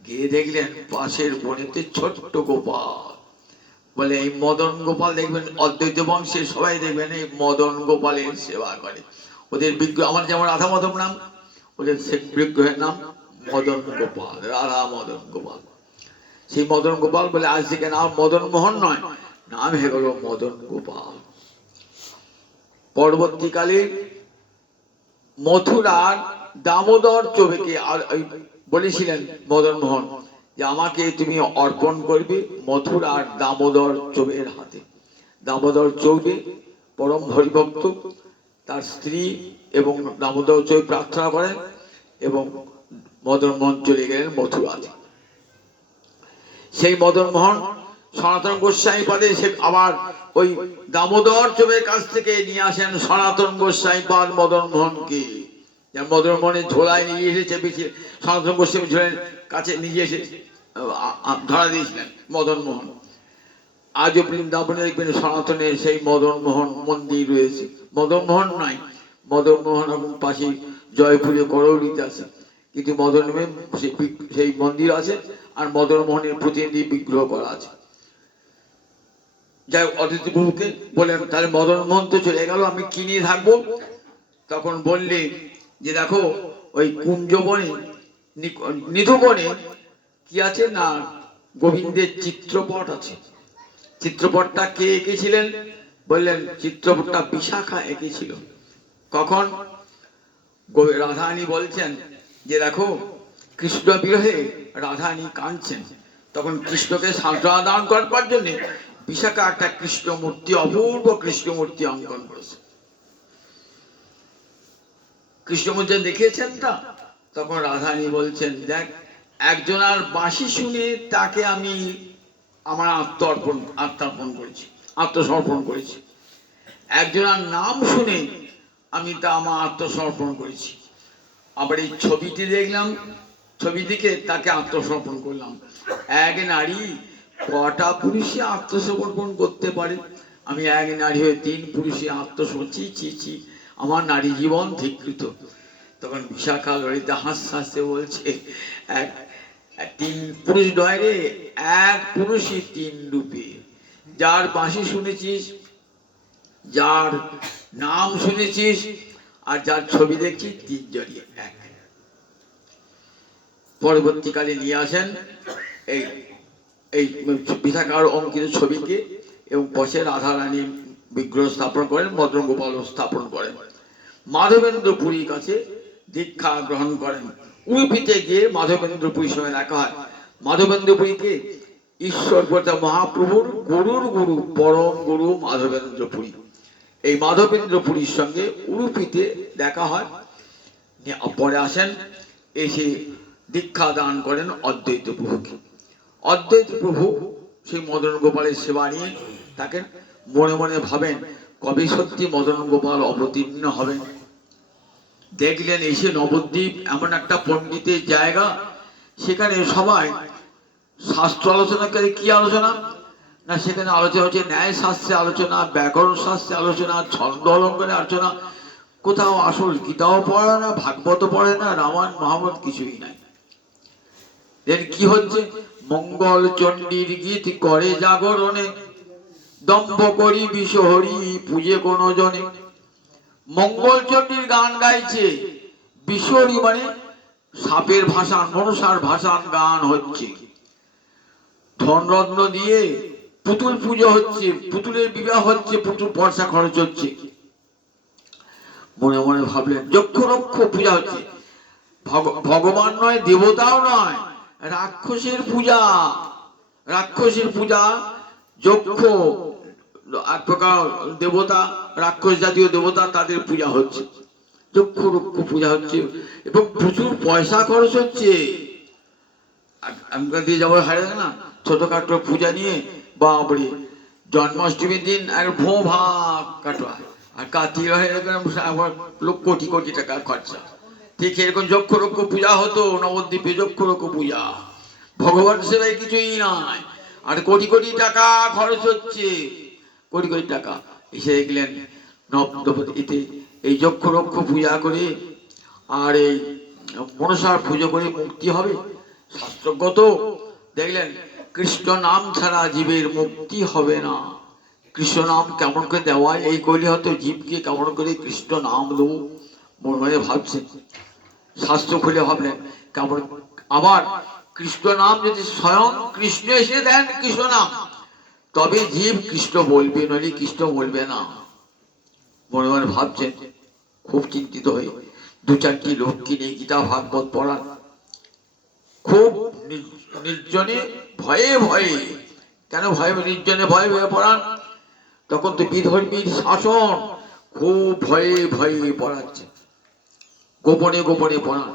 গিয়ে দেখলেন পাশের বনেতে ছোট্ট গোপাল। বলে এই মদন গোপাল দেখবেন অদ্বৈত বংশের সবাই দেখবেন এই মদন গোপালের সেবা করে। ওদের বিগ্রহ, আমার যেমন রাধা মদন নাম, ওদের বিগ্রহের নাম মদন গোপাল, রাধা মদন গোপাল। সেই মদন গোপাল বলে আজ থেকে নাম মদন মোহন নয়, নাম হয়ে গেল মদন গোপাল। পরবর্তীকালে মথুরার দামোদর চৌবেকে বলেছিলেন মদন মোহন যে আমাকে তুমি অর্পণ করবে মথুরার দামোদর চৌবের হাতে। দামোদর চৌবে পরম হরিভক্ত, তার স্ত্রী এবং দামোদর চৌবে প্রার্থনা করেন এবং মদন মোহন চলে গেলেন মথুরাতে। সেই মদন মোহন সনাতন গোস্বামী পাদে সে আবার ওই দামোদর চৌবের কাছ থেকে নিয়ে আসেন সনাতন গোস্বামী পাদ মদন মোহনকে। মদন মোহনের ঝোলায় নিয়ে এসেছে, সনাতন গোস্বামী ঝোলের কাছে নিয়ে এসে ধরা দিয়েছিলেন মদন মোহন। আজও বৃন্দাবনে দেখবেন সনাতনের সেই মদন মোহন মন্দির রয়েছে। মদন মোহন নাই, মদন মোহন এবং পাশে জয়পুরে করৌলিতে আছে, কিন্তু মদন মোহন সেই মন্দির আছে আর মদন মোহনের প্রতিনিধি বিগ্রহ করা আছে। যাই অদিতি প্রভুকে বললেন তাহলে মদন মোহন তো চলে গেল, আমি কি নিয়ে থাকবো? তখন বললে যে দেখো ওই কুঞ্জবনে নিধুবনে কি আছে না গোবিন্দের চিত্রপট আছে। চিত্রপটটা কে এঁকেছিলেন? বললেন চিত্রপটটা বিশাখা এঁকেছিল। কখন? রাধারানী বলছেন যে দেখো কৃষ্ণ বিরহে রাধারানী কাঁদছেন, তখন কৃষ্ণকে সান্ত্বনা দান করবার জন্য বিশাখা একটা কৃষ্ণ মূর্তি, অপূর্ব কৃষ্ণ মূর্তি অঙ্কন করেছে। কৃষ্ণ মূর্তি দেখিয়েছেন তা, তখন রাধারানী বলছেন দেখ একজনার বাঁশি শুনে তাকে আমি আমার আত্মসমর্পণ করেছি, একজনের নাম শুনে আমি তা আমার আত্মসমর্পণ করেছি। আবার এই ছবিটি দেখলাম, ছবি দেখে তাকে আত্মসমর্পণ করলাম। এক নারী কটা পুরুষে আত্মসমর্পণ করতে পারে? আমি এক নারী হয়ে 3 পুরুষে আত্মসমর্পণ, ছি আমার নারী জীবন ধিকৃত। তখন বিশাখা ললিতা হাসতে বলছে 3 পুরুষ নয় রে, এক পুরুষই 3 রূপে। যার বাঁশি শুনেছিস, যার নাম শুনেছিস আর যার ছবি দেখছিস, 3 জনই এক। পরবর্তীকালে নিয়ে আসেন এই এই বিশাখার অঙ্কিত ছবিকে এবং পাশে রাধারানী বিগ্রহ স্থাপন করেন, মদন গোপাল স্থাপন করেন। মাধবেন্দ্র পুরীর কাছে দীক্ষা গ্রহণ করেন। উড়ুপিতে গিয়ে মাধবেন্দ্র পুরীর সঙ্গে দেখা হয়। মাধবেন্দ্র পুরীকে ঈশ্বর মহাপ্রভুর গরুর গুরু, পরম গুরু মাধবেন্দ্র পুরী। এই মাধবেন্দ্র পুরীর সঙ্গে উড়ুপিতে দেখা হয়। পরে আসেন, এসে দীক্ষা দান করেন অদ্বৈত প্রভুকে। অদ্বৈত প্রভু সেই মদন গোপালের সেবা নিয়ে তাকে মনে মনে ভাবেন কবে সত্যি মদন গোপাল অবতীর্ণ হবেন। দেখলেন এসে নবদ্বীপ এমন একটা পণ্ডিতের জায়গা, সেখানে সবাই শাস্ত্র আলোচনাকারী। কি আলোচনা না, সেখানে আলোচনা হচ্ছে ন্যায় শাস্ত্রে আলোচনা, ব্যাকরণ শাস্ত্রে আলোচনা, ছন্দ অলঙ্কারে আলোচনা। কোথাও আসল গীতাও পড়ে না, ভাগবত পড়ে না, রামায়ণ মহাভারত কিছুই নাই। কি হচ্ছে? মঙ্গল চণ্ডীর গীত করে জাগরণে, দম্ভ করি বিশ্বহরি পূজে কোন জনে। মঙ্গল চণ্ডীর গান গাইছে, বিশ্বহরি মানে সাপের ভাষান, মনসার ভাষান গান হচ্ছে, ধনরত্ন দিয়ে পুতুল পুজো হচ্ছে, পুতুলের বিবাহ হচ্ছে, পুতুল পয়সা খরচ হচ্ছে। মনে মনে ভাবলেন যক্ষ রক্ষ পূজা হচ্ছে, ভগবান নয়, দেবতাও নয়, রাক্ষসের পূজা। রাক্ষসের পূজা, যক্ষ এক প্রকার দেবতা, রাক্ষস জাতীয় দেবতা, তাদের পূজা হচ্ছে, যক্ষ রক্ষ পূজা হচ্ছে এবং প্রচুর পয়সা খরচ হচ্ছে। আমকার দিয়ে যাবো হারে না ছোটখাটো পূজা নিয়ে, বাবরে জন্মাষ্টমীর দিন আর ভোঁ ভাগ কাটোয়া, আর কার্তিক লোক কোটি কোটি টাকা খরচা। ঠিক এরকম যক্ষ রক্ষ পূজা হতো নবদ্বীপে, যক্ষ রক্ষ পূজা, ভগবান সেবায় কিছুই নাই, আর কোটি কোটি টাকা খরচ হচ্ছে, কোটি কোটি টাকা। এসে দেখলেন নবদ্বীপে এই যক্ষ রক্ষ পূজা করে আর এই মনসার পুজো করে মুক্তি হবে? শাস্ত্রগত দেখলেন কৃষ্ণ নাম ছাড়া জীবের মুক্তি হবে না। কৃষ্ণ নাম কেমন করে দেওয়া, এই কইলে হয়তো জীবকে কেমন করে কৃষ্ণ নাম দেবো মনে মনে ভাবছেন। শাস্ত্র খুলে ভাবলেন কেমন। আবার কৃষ্ণ নাম যদি স্বয়ং কৃষ্ণ এসে দেন কৃষ্ণ নাম, তবে জীব কৃষ্ণ বলবে, নইলে কৃষ্ণ বলবে না। মনে মনে মনে ভাবছেন, খুব চিন্তিত হয়ে দু চারটি লোককে নিয়ে গীতা ভাগবত পড়ান, খুব নির্জনে ভয়ে ভয়ে। কেন ভয়ে নির্জনে ভয়ে ভয়ে পড়ান? তখন তো বিধর্মীর শাসন, খুব ভয়ে ভয়ে পড়াচ্ছে, গোপনে গোপনে পড়ান।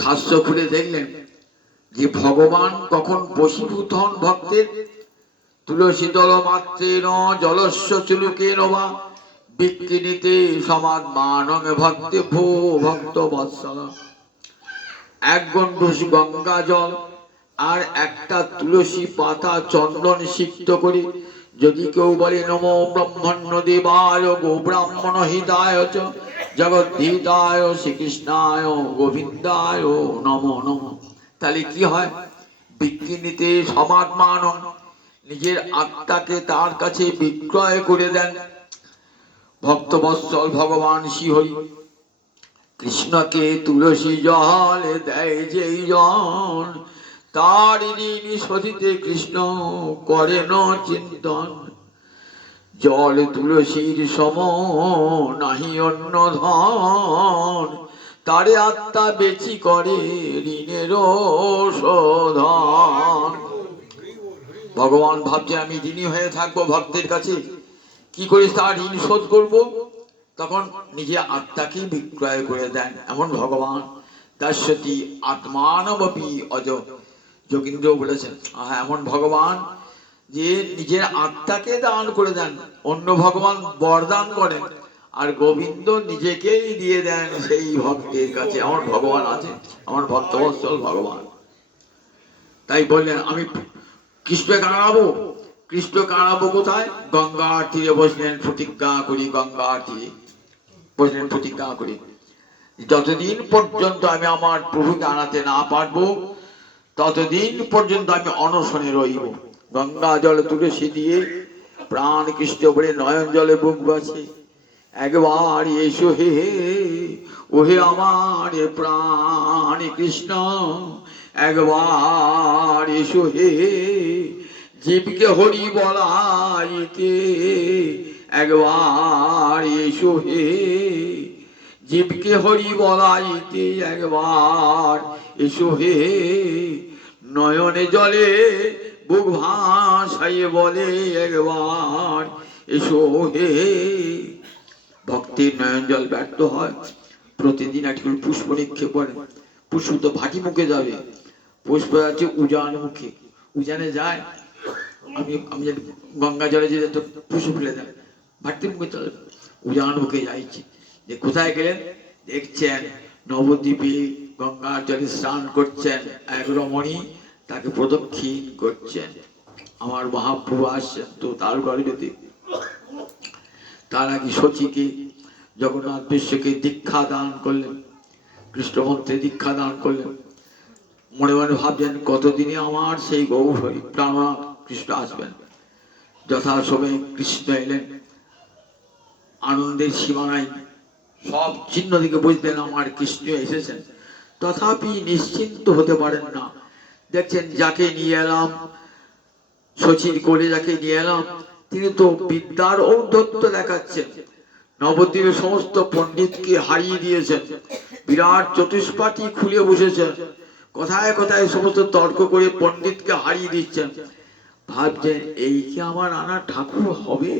শাস্ত্র খুলে দেখলেন যে ভগবান কখন বশীভূত হন ভক্তের, তুলসী দল মাত্রে ন জলস্য চুলুকে নবা বিক্রিতে সমাদ মানং ভক্তে ভো ভক্ত বৎসল। এক গণ্ডূষ গঙ্গা জল আর একটা তুলসী পাতা চন্দন সিক্ত করে যদি কেউ বলে নমো ব্রহ্মণ্য দেবায় গো ব্রাহ্মণ হিতায় চ জগদ্ধিতায় শ্রীকৃষ্ণায় গোবিন্দায় নমো নমঃ, তাহলে কি হয়? বিক্রিতে সমাদ মানং, নিজের আত্মাকে তার কাছে বিক্রয় করে দেন। ভক্তবৎসল ভগবান শ্রীহরি কৃষ্ণকে তুলসী জলে দেয় যেই জন, তার ঋণ শোধিতে কৃষ্ণ করেন চিন্তন। জল তুলসীর সম নাহি অন্য ধন, তারে আত্মা বেচি করে ঋণের শোধন। ভগবান ভাবছে আমি ঋণী হয়ে থাকবো ভক্তের কাছে, কি করে তার ঋণ শোধ করব? তখন নিজে আত্মাকে বিক্রয় করে দেন এমন ভগবান। দাস্যতি আত্মানবপি অজ, যোগীন্দ্র বলেছেন এমন ভগবান যে নিজের আত্মাকে দান করে দেন। অন্য ভগবান বরদান করেন, আর গোবিন্দ নিজেকেই দিয়ে দেন সেই ভক্তের কাছে। আমার ভগবান আছে, আমার ভক্তবৎসল ভগবান। তাই বললেন আমি কৃষ্ণকে কাঁড়াবো। কৃষ্ণ কাঁড়াবো কোথায়? গঙ্গার তীরে বসলেন প্রতিজ্ঞা করি, গঙ্গার তীরে বসলেন প্রতিজ্ঞা করি, যতদিন পর্যন্ত আমি আমার প্রভুকে আনাতে না পারবো ততদিন পর্যন্ত আমি অনশনে রইব। গঙ্গা জল তুলসী দিয়ে প্রাণ কৃষ্ণ বলে নয়ন জলে বুক বাছে, একবার এসো হে ওহে আমার প্রাণ কৃষ্ণ, একবার এসো হে জীবকে হরি বলাইতে, একবার এসো হে জীবকে হরি বলাইতে, একবার এসো হে নয়নে জলে বুক ভাসাইয়ে বলে, একবার এসো হে। ভক্তির নয়ন জল ব্যর্থ হয়, প্রতিদিন একটি পুষ্প নিক্ষেপ করেন। পুষ্প তো ভাটি মুখে যাবে, পুষ্প আছে উজান মুখে, উজানে যায়। আমি আমি গঙ্গা জলে যে পুষ্প ফেলে দেন, ভাটি মুখে চলে, উজান মুখে যাইছি। যে কোথায় গেলেন? দেখছেন নবদ্বীপে গঙ্গার জলে স্নান করছেন এক রমণী, তাকে প্রদক্ষিণ করছেন। আমার মহাপ্রভু আসছেন তো তার গর্ভে। তার আগে শচীকে জগন্নাথ বিশ্বকে দীক্ষা দান করলেন, কৃষ্ণমন্ত্রে দীক্ষা দান করলেন। মনে মনে ভাবছেন কতদিনে আমার সেই গৌর হরি প্রাণনাথ কৃষ্ণ আসবেন। যথাসময়ে কৃষ্ণ এলেন, আনন্দের সীমা নাই, সব চিহ্ন দিকে বুঝলেন আমার কৃষ্ণ এসেছেন, তথাপি নিশ্চিন্ত হতে পারেন না। দেখছেন যাকে নিয়ে এলাম, শচীর কোলে যাকে নিয়ে এলাম, তিনি তো বিদ্যার ঔদ্ধত্য দেখাচ্ছেন। নবদ্বীপের সমস্ত পণ্ডিতকে হারিয়ে দিয়েছেন, বিরাট চতুষ্পাঠী খুলে বসেছেন, কথায় কথায় সমস্ত তর্ক করে পণ্ডিতকে হারিয়ে দিচ্ছেন। ভাবছেন এই কি আমার আনা ঠাকুর হবে?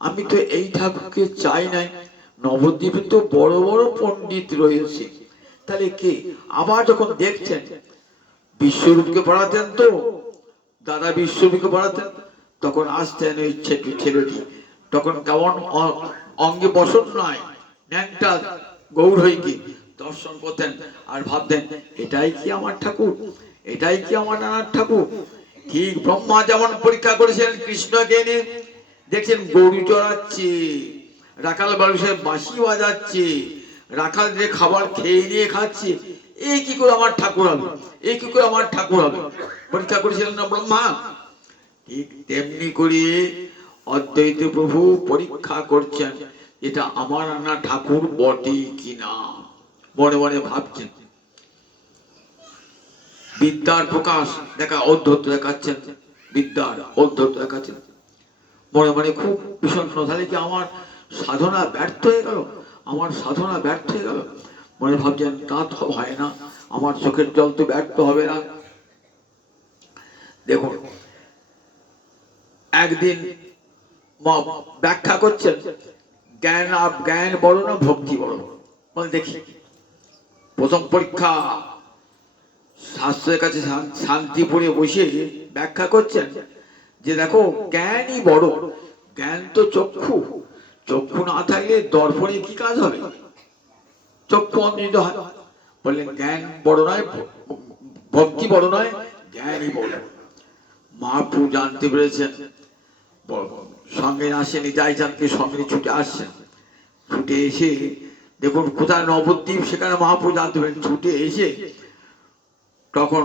আমি তো এই ঠাকুরকে চাই নাই। নবদ্বীপে তো বড় বড় পণ্ডিত রয়েছে, তাহলে কে? আবার যখন দেখছেন বিশ্বরূপকে পড়াতেন, তো দাদা বিশ্বরূপকে পড়াতেন, তখন আসতেন ওই ছেলেটি, তখন কেমন অঙ্গে বসন নয়, ন্যাংটা গৌর হয়ে গিয়ে দর্শন করতেন। আর ভাবতেন এটাই কি আমার ঠাকুর, এটাই কি আমার নানার ঠাকুর? ঠিক ব্রহ্মা যেমন পরীক্ষা করেছিলেন কৃষ্ণকে এনে, দেখছেন গরু চড়াচ্ছে, রাখাল বালুসের বাঁশি বাজাচ্ছে, রাখাল যে খাবার খেয়ে নিয়ে খাচ্ছে, এই কি করে আমার ঠাকুর হবে, এই কি করে আমার ঠাকুর হবে? পরীক্ষা করেছিলেন না ব্রহ্মা? ঠিক তেমনি করে অদ্বৈত প্রভু পরীক্ষা করছেন এটা আমার আনা ঠাকুর বটে কিনা। মনে মনে ভাবছেন, বিদ্যার প্রকাশ দেখা ঔদ্ধত্য দেখাচ্ছেন, বিদ্যার ঔদ্ধত্য দেখাচ্ছেন। মনে মনে খুব ভীষণ, তাহলে কি আমার সাধনা ব্যর্থ হয়ে গেল, আমার সাধনা ব্যর্থ হয়ে গেল। মনে ভাবছেন তা তো হয় না, আমার চোখের জল তো ব্যর্থ হবে না। দেখুন একদিন ব্যাখ্যা করছেন জ্ঞান বড় না ভক্তি বড়? বলে দেখি, প্রথম পরীক্ষা শাস্ত্রের কাছে শান্তিপুরে বসে ব্যাখ্যা করছেন যে দেখো জ্ঞানই বড়। জ্ঞান তো চক্ষু, চক্ষু না থাকলে দর্পণে কি কাজ হবে? চক্ষু অন্ধ হয়। বললেন জ্ঞান বড় নয়, ভক্তি বড় নয়, জ্ঞানই বড়। মহাপ্রভু জানতে পেরেছেন, সঙ্গে আসেনি, যাই জানতে সঙ্গে ছুটে আসছেন। ছুটে এসে দেখুন কোথায় নবদ্বীপ, সেখানে মহাপ্রভু জানতে পেরেছেন। ছুটে এসে তখন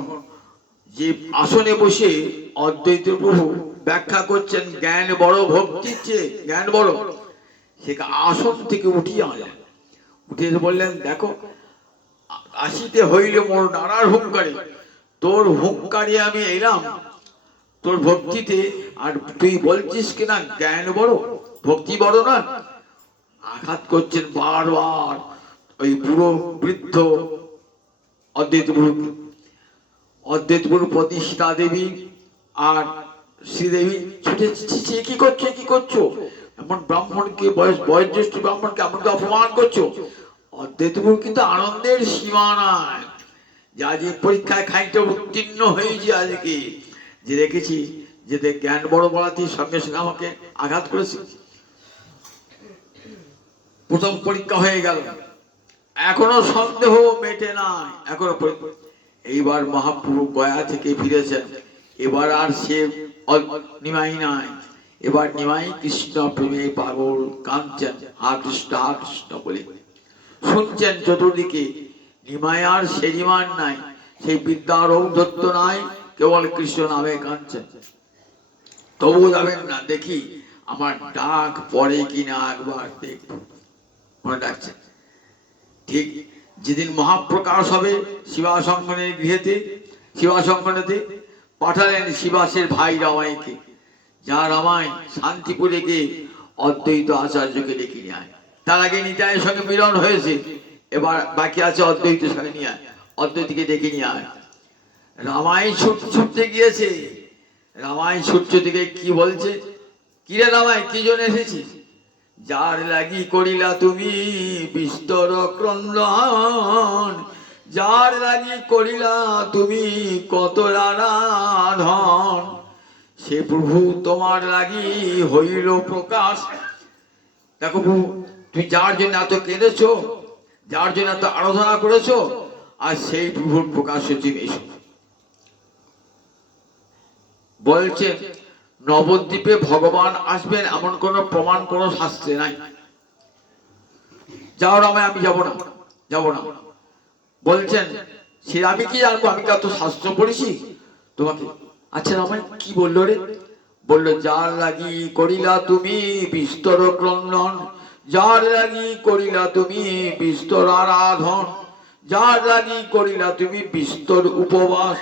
যে আসনে বসে অদ্বৈত প্রভু ব্যাখ্যা করছেন জ্ঞান বড় ভক্তির চেয়ে জ্ঞান বড়, সেটা আসন থেকে উঠিয়ে আনলেন। উঠিয়ে বললেন দেখো, আসিতে হইলে মোর নাড়ার হুঙ্কারে, তোর হুঙ্কারে আমি এলাম তোর ভক্তিতে, আর তুই বলছিস কিনা জ্ঞান বড় ভক্তি বড় না। আঘাত করছেন বারবার ওই বুড়ো বৃদ্ধ অদ্বৈত প্রভু। অদ্বৈত প্রভু প্রতিষ্ঠা দেবী আর শ্রীদেবী ছুটে, কি করছো, কি করছো? এমন ব্রাহ্মণকে, বয়োজ্যেষ্ঠ ব্রাহ্মণকে আমাকে অপমান করছো। অদ্বৈত প্রভু কিন্তু আনন্দের সীমা নাই, যে আজ পরীক্ষায় খানিকটা উত্তীর্ণ হয়েছে আজকে, যে রেখেছি যে জ্ঞান বড় বলাতে সঙ্গে সঙ্গে আমাকে আঘাত করেছে। প্রথম পরীক্ষা হয়ে গেল, এখনো সন্দেহ মেটে নাই, এখনো এইবার মহাপ্রভু গয়া থেকে ফিরেছেন। এবার আর সে নিমাই নাই, এবার নিমাই কৃষ্ণ প্রেমে পাগল কাঁদছেন, হা কৃষ্ণ বলে। শুনছেন চতুর্দিকে, নিমাই আর সে নিমান নাই, সেই বিদ্যার ঔদ্ধত্য নাই, কেবল কৃষ্ণ নামে কাঁদছেন। তবু যাবেন না, দেখি আমার ডাক পড়ে কিনা একবার দেখব। মনে ডাকছেন। ঠিক যেদিন মহাপ্রকাশ হবে শিবাশঙ্করের গৃহেতে, শিবাশঙ্করেতে পাঠালেন শিবাসের ভাই রামাইকে, যা রামাই শান্তিপুরে গিয়ে অদ্বৈত আচার্যকে ডেকে নিয়ে আয়। তার আগে নিতাইয়ের সঙ্গে মিলন হয়েছে, এবার বাকি আছে অদ্বৈতের সঙ্গে নিয়ে আয়, অদ্বৈতকে ডেকে নিয়ে আয়। রামাই ছুটতে গিয়েছে। রামাই ছুটছে দিকে কি বলছে, কিরে রামাই কি জন্য এসেছিস? যার লাগি করিলা তুমি বিস্তর ক্রন্দন, যার লাগি করিলা তুমি কত আরাধন, সে প্রভু তোমার লাগি হইল প্রকাশ। দেখো প্রভু, তুমি যার জন্য এত কেঁদেছো, যার জন্য এত আরাধনা করেছো, আর সেই প্রভুর প্রকাশ হচ্ছে এসো। বলছেন নবদ্বীপে ভগবান আসবেন এমন কোন প্রমাণ কোন শাস্ত্রে নাই। যাও রামায়, আমি যাব না, যাব না। বলছেন সে আমি কি জানবো, আমি কত শাস্ত্র পড়েছি তোমাকে। আচ্ছা রামায় কি বললো রে? বললো যার লাগি করিলা তুমি বিস্তর ক্রন্দন, যার লাগি করিলা তুমি বিস্তর আরাধন, যার লাগি করিলা তুমি বিস্তর উপবাস,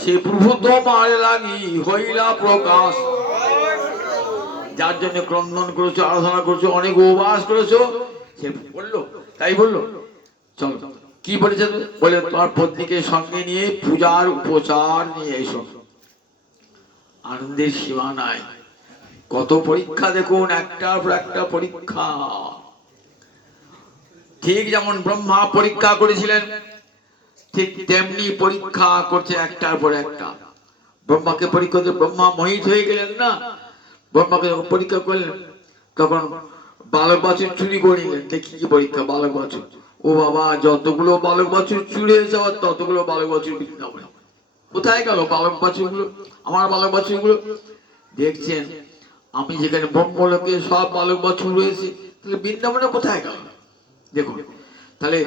সে প্রভু তোমার লাগি হইলা প্রকাশ। যার জন্য ক্রন্দন করেছো, আরাধনা করেছো, অনেক উপবাস করেছো, সে বললো, তাই বললো চলো। কি বলেছে? বলে তোমার পত্নীকে সঙ্গে নিয়ে পূজার উপচার নিয়ে এসো। আনন্দের সীমা নাই। কত পরীক্ষা দেখুন, একটার পর একটা পরীক্ষা। ঠিক যেমন ব্রহ্মা পরীক্ষা করেছিলেন, ঠিক তেমনি পরীক্ষা করছে একটার পর একটা। ব্রহ্মাকে পরীক্ষা করতে ব্রহ্মা মোহিত হয়ে গেলেন না। ব্রহ্মাকে যখন পরীক্ষা করলেন তখন বালক বাছুর চুরি করে নিলেন। দেখি কি পরীক্ষা, বালক বাছুর। ও বাবা, যতগুলো বালক বাছুর চুরি হয়েছে আবার ততগুলো বালক বাছুর বৃন্দাবনে। কোথায় গেল বালক বাছুর গুলো, আমার বালক বাছুর গুলো? দেখছেন আমি যেখানে ব্রহ্মলোকে সব বালক বাছুর রয়েছে, তাহলে বৃন্দাবনে কোথায় গেল? দেখুন তাহলে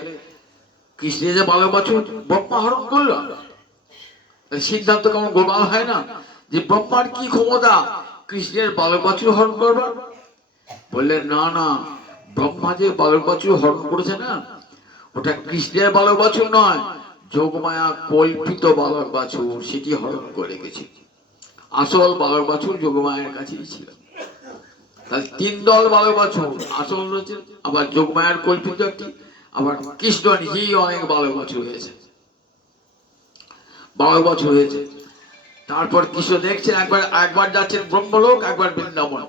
কৃষ্ণের যে বালক বাছুর ব্রহ্মা হরণ করলো, সিদ্ধান্ত কেমন গোপাল হয় না যে ব্রহ্মার কি ক্ষমতা কৃষ্ণের বালক বাছুর হরণ করবার? বললেন না না, ব্রহ্মা যে বালক বাছুর হরণ করেছে না, ওটা কৃষ্ণের বালক বাছুর নয়, যোগমায়া কল্পিত বালক বাছুর, সেটি হরণ করে গেছে। আসল বালক বাছুর যোগমায়ের কাছেই ছিল। তাহলে 3 দল বালক বাছুর আসল রয়েছে, আবার যোগমায়ার কল্পিত একটি, আবার কৃষ্ণ নিজেই অনেক বালক বাছুর হয়েছে, বালক বাছুর হয়েছে। তারপর কৃষ্ণ দেখছেন, একবার যাচ্ছেন ব্রহ্মলোক, একবার বৃন্দাবন,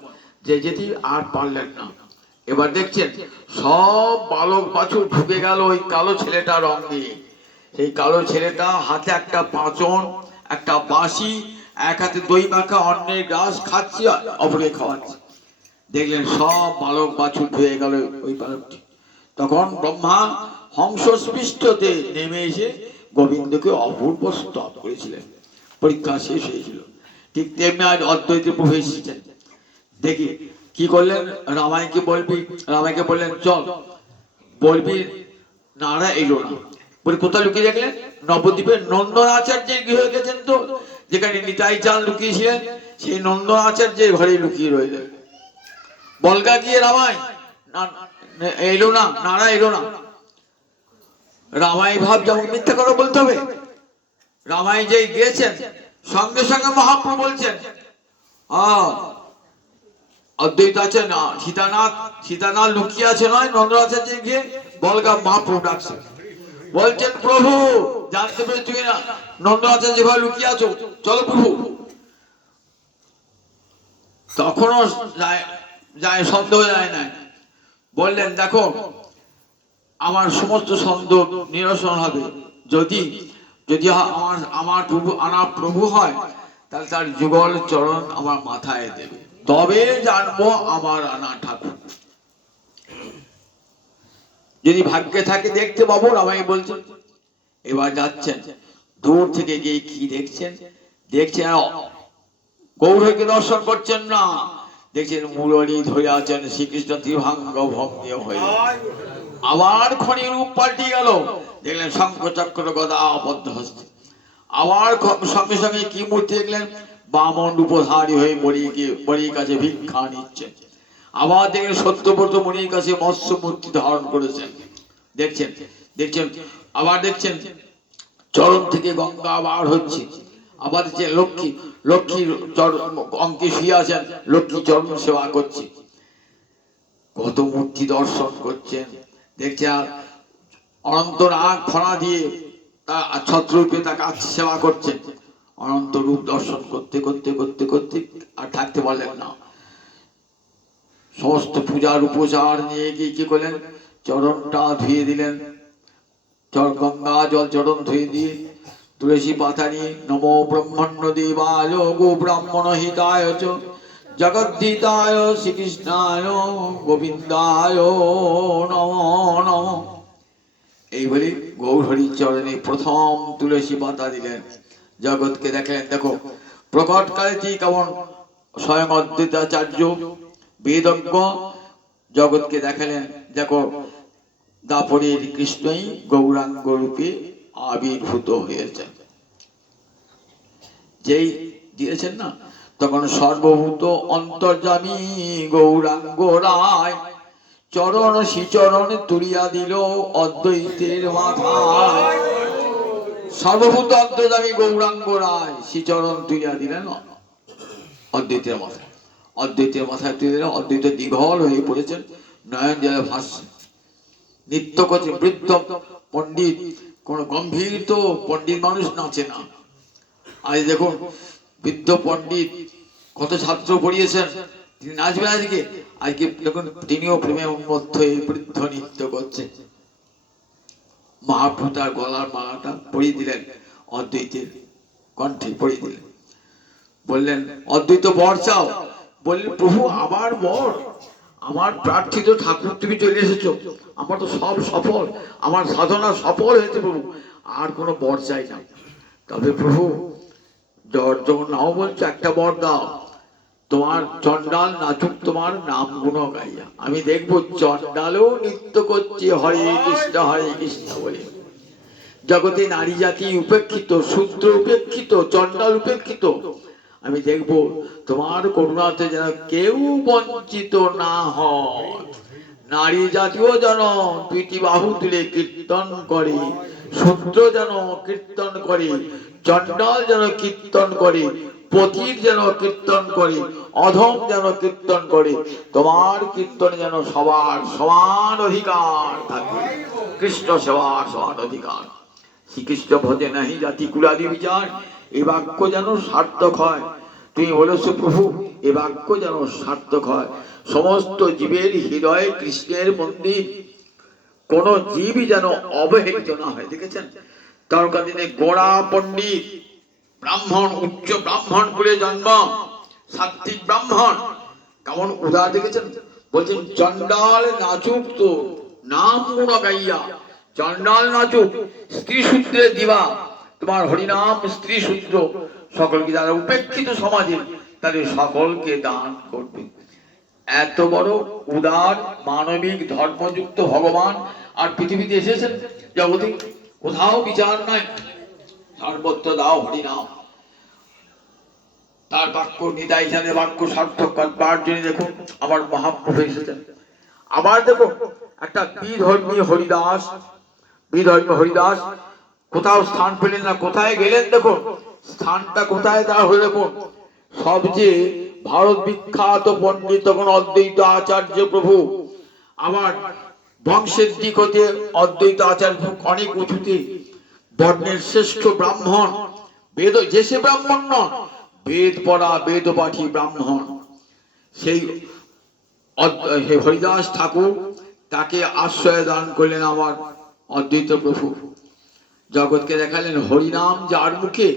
যে যেতে আর পারলেন না। এবার দেখছেন সব বালক বাছুর ঢুকে গেল ওই কালো ছেলেটার অঙ্গে। সেই কালো ছেলেটা হাতে একটা পাঁচন, একটা বাঁশি, এক হাতে দই মাখা অন্যের গ্রাস খাচ্ছে, অপরকে খাওয়াচ্ছে। দেখলেন সব বালক বাছুর ধুয়ে গেল ওই বালকটি। তখন ব্রহ্মা হংস স্পৃষ্টতে নেমে এসে গোবিন্দকে অপূর্ব স্তব করেছিলেন। পরীক্ষা শেষ হয়েছিল। ঠিক তেমনি আজ অদ্বৈত প্রভু এসেছেন। দেখি কি করলেন, রামায়ণকে বলবি, রামায়ণকে বললেন চল, বলবি নারা এলো না। বলে কোথায় লুকিয়ে দেখলেন? নবদ্বীপের নন্দন আচার্যের গৃহে গেছেন, তো যেখানে নিতাই চাঁদ লুকিয়েছিলেন সেই নন্দন আচার্যের ঘরে লুকিয়ে রইলেন। বলগা গিয়ে রামায় এলো না, নারা এলো না। রামায় ভাব যেমন মিথ্যা কথা বলতে হবে। রামায় যে গিয়েছেন, সঙ্গে সঙ্গে মহাপ্রভু বলছেন অদ্বৈত আছে না, সীতানাথ লুকিয়ে আছে নয় নন্দন আচার্যের গিয়ে। বলগা মহাপ্রভু ডাকছে, বলছেন প্রভু জানতে পেরে তুমি না নন্দন আচার্য ভাই লুকিয়ে আছো, চলো প্রভু। তখনও যায় সন্দেহ যায় না। বললেন দেখো আমার সমস্ত সন্দেহ নিরসন হবে যদি যদি আমার প্রভু আনার প্রভু হয়, তাহলে তার যুগল চরণ আমার মাথায় দেবে, তবে জানবো আমার আনা ঠাকুর। যদি ভাগ্যে থাকে দেখতে পাবো। রামাই বলছেন এবার যাচ্ছেন, দূর থেকে গিয়ে কি দেখছেন? দেখছেন গৌরকে দর্শন করছেন না, দেখছেন মুরলী ধরে আছেন শ্রীকৃষ্ণ ত্রিভাঙ্গ ভঙ্গে হয়ে। আবার খনি রূপ পাল্টে গেল, দেখলেন শঙ্খ চক্র গদা আবদ্ধ হস্তে। আবার সঙ্গে সঙ্গে কি মূর্তি দেখলেন? বামন রূপধারী হয়ে বড়ির কাছে ভিক্ষা নিচ্ছেন। আবার দেখলেন সত্যব্রত মুনির কাছে মৎস্য মূর্তি ধারণ করেছেন। দেখছেন দেখছেন আবার দেখছেন চরণ থেকে গঙ্গা বার হচ্ছে। আবার দেখছেন লক্ষ্মীর অঙ্কে শুয়ে আছেন, লক্ষ্মী চরণ সেবা করছে। কত মূর্তি দর্শন করছেন। দেখছেন অনন্ত নাগ ফণা দিয়ে তা ছত্ররূপে তাকে সেবা করছেন। অনন্ত রূপ দর্শন করতে করতে করতে করতে আর থাকতে পারলেন না। সমস্ত পূজার উপচার নিয়ে গিয়ে কি করলেন? চরণটা ধুয়ে দিলেন, গঙ্গা জল চরণ ধুয়ে দিয়ে তুলসী পাতা নিয়ে নমো ব্রহ্মণ্য দেবায় গো ব্রাহ্মণ হিতায় চ জগদ্ধিতায় শ্রীকৃষ্ণায় গোবিন্দায় নমো নমঃ। এই বলে গৌরহরির চরণে প্রথম তুলসী পাতা দিলেন। জগৎকে দেখলেন, দেখো প্রকটকালে ঠিক কেমন স্বয়ং অদ্বৈতাচার্য বেদজ্ঞ জগৎকে দেখালেন, দেখো দাপরের কৃষ্ণই গৌরাঙ্গ রূপে আবির্ভূত হয়েছেন। যেই দিয়েছেন না, তখন সর্বভূত অন্তর্যামী গৌরাঙ্গ রায় চরণ শ্রীচরণ তুলিয়া দিল অদ্বৈতের মাথায়। সর্বভূত অন্তর্যামী গৌরাঙ্গ রায় শ্রীচরণ তুলিয়া দিলেন অদ্বৈতের মাথায়। অদ্বৈতের মাথায় তুলে দিলেন। অদ্বৈত দীঘল হয়ে পড়েছেন, নয়ন জলে ভাসছে, নৃত্য করছে। বৃদ্ধ পণ্ডিত, কোন গম্ভীর তো পণ্ডিত মানুষ নাচে না। আজ দেখুন বৃদ্ধ পণ্ডিত কত ছাত্র পড়িয়েছেন, তিনি নাচবেন আজকে? আজকে দেখুন তিনিও প্রেমে উন্মত্ত হয়ে বৃদ্ধ নৃত্য করছেন। মহাপ্রভু তার গলার মালাটা পরিয়ে দিলেন, অদ্বৈতের কণ্ঠে পরিয়ে দিলেন। বললেন অদ্বৈত বর চাও? বললেন প্রভু আবার বর? আমার প্রার্থিত ঠাকুর তুমি চলে এসেছো, আমার তো সব সফল, আমার সাধনা সফল হয়েছে প্রভু, আর কোনো বর চাই না। তবে প্রভু যখন নাও বলছো একটা বর দাও, তোমার চন্ডাল নাচুক তোমার নাম গুণ গাইয়া, আমি দেখবো চন্ডালও নৃত্য করছে হরে কৃষ্ণ বলে। জগতে নারী জাতি উপেক্ষিত, শূদ্র উপেক্ষিত, চন্ডাল উপেক্ষিত, আমি দেখব তোমার করুণাতে যেন কেউ বঞ্চিত না হয়। নারী জাতীয় যেন দুইটি বাহু তুলে কীর্তন করে, শূদ্র যেন কীর্তন করে, চন্ডাল যেন কীর্তন করে, পতির যেন কীর্তন করে, অধম যেন কীর্তন করে, তোমার কীর্তনে যেন সবার সমান অধিকার থাকে। কৃষ্ণ সেবার সমান অধিকার। শ্রীকৃষ্ণ ভজে নাহি জাতি কুলাদি বিচার, এই বাক্য যেন সার্থক হয়। তুমি বলেছো প্রভু, এ বাক্য যেন সার্থক হয়। সমস্ত জীবের হৃদয়ে কৃষ্ণের মন্দির, কোন জীবই যেন অবহেলিত না হয়। দেখেছেন তখনকার দিনে গোড়া পণ্ডিত ব্রাহ্মণ, উচ্চ ব্রাহ্মণ কুলে জন্ম, সাত্বিক ব্রাহ্মণ, কেমন উদার দেখেছেন। বলছেন চন্ডাল নাচুক তো নাম গুণ গাইয়া, চন্ডাল নাচুক, স্ত্রী সূত্রে দিবা তোমার হরিনাম, স্ত্রী সূত্র সকলকে, যারা উপেক্ষিত সমাজে তাদের সকলকে দান করবে। এত বড় উদার মানবিক ধর্মযুক্ত ভগবান আর পৃথিবীতে এসেছেন জগতে, কোথাও বিচার নাই, সর্বত্র দাও হরিনাম। তার বাক্য নিতাই জানে, বাক্য সার্থক করবার জন্য দেখুন আমার মহাপ্রভু এসেছেন। আবার দেখো একটা বিধর্মী হরিদাস, বিধর্মী হরিদাস কোথাও স্থান পেলেন না, কোথায় গেলেন দেখুন, স্থানটা কোথায় তার হয়ে দেখুন। সবচেয়ে ভারত বিখ্যাত পণ্ডিত তখন অদ্বৈত আচার্য প্রভু, আমার বংশের দিক হতে অদ্বৈত আচার্য অনেক উঁচুতে, বর্ণের শ্রেষ্ঠ ব্রাহ্মণ, বেদ যে সে ব্রাহ্মণ নন, বেদ পড়া বেদ পাঠী ব্রাহ্মণ, সেই হরিদাস ঠাকুর তাকে আশ্রয় দান করলেন আমার অদ্বৈত প্রভু। জগৎকে দেখালেন হরিনাম যার মুখে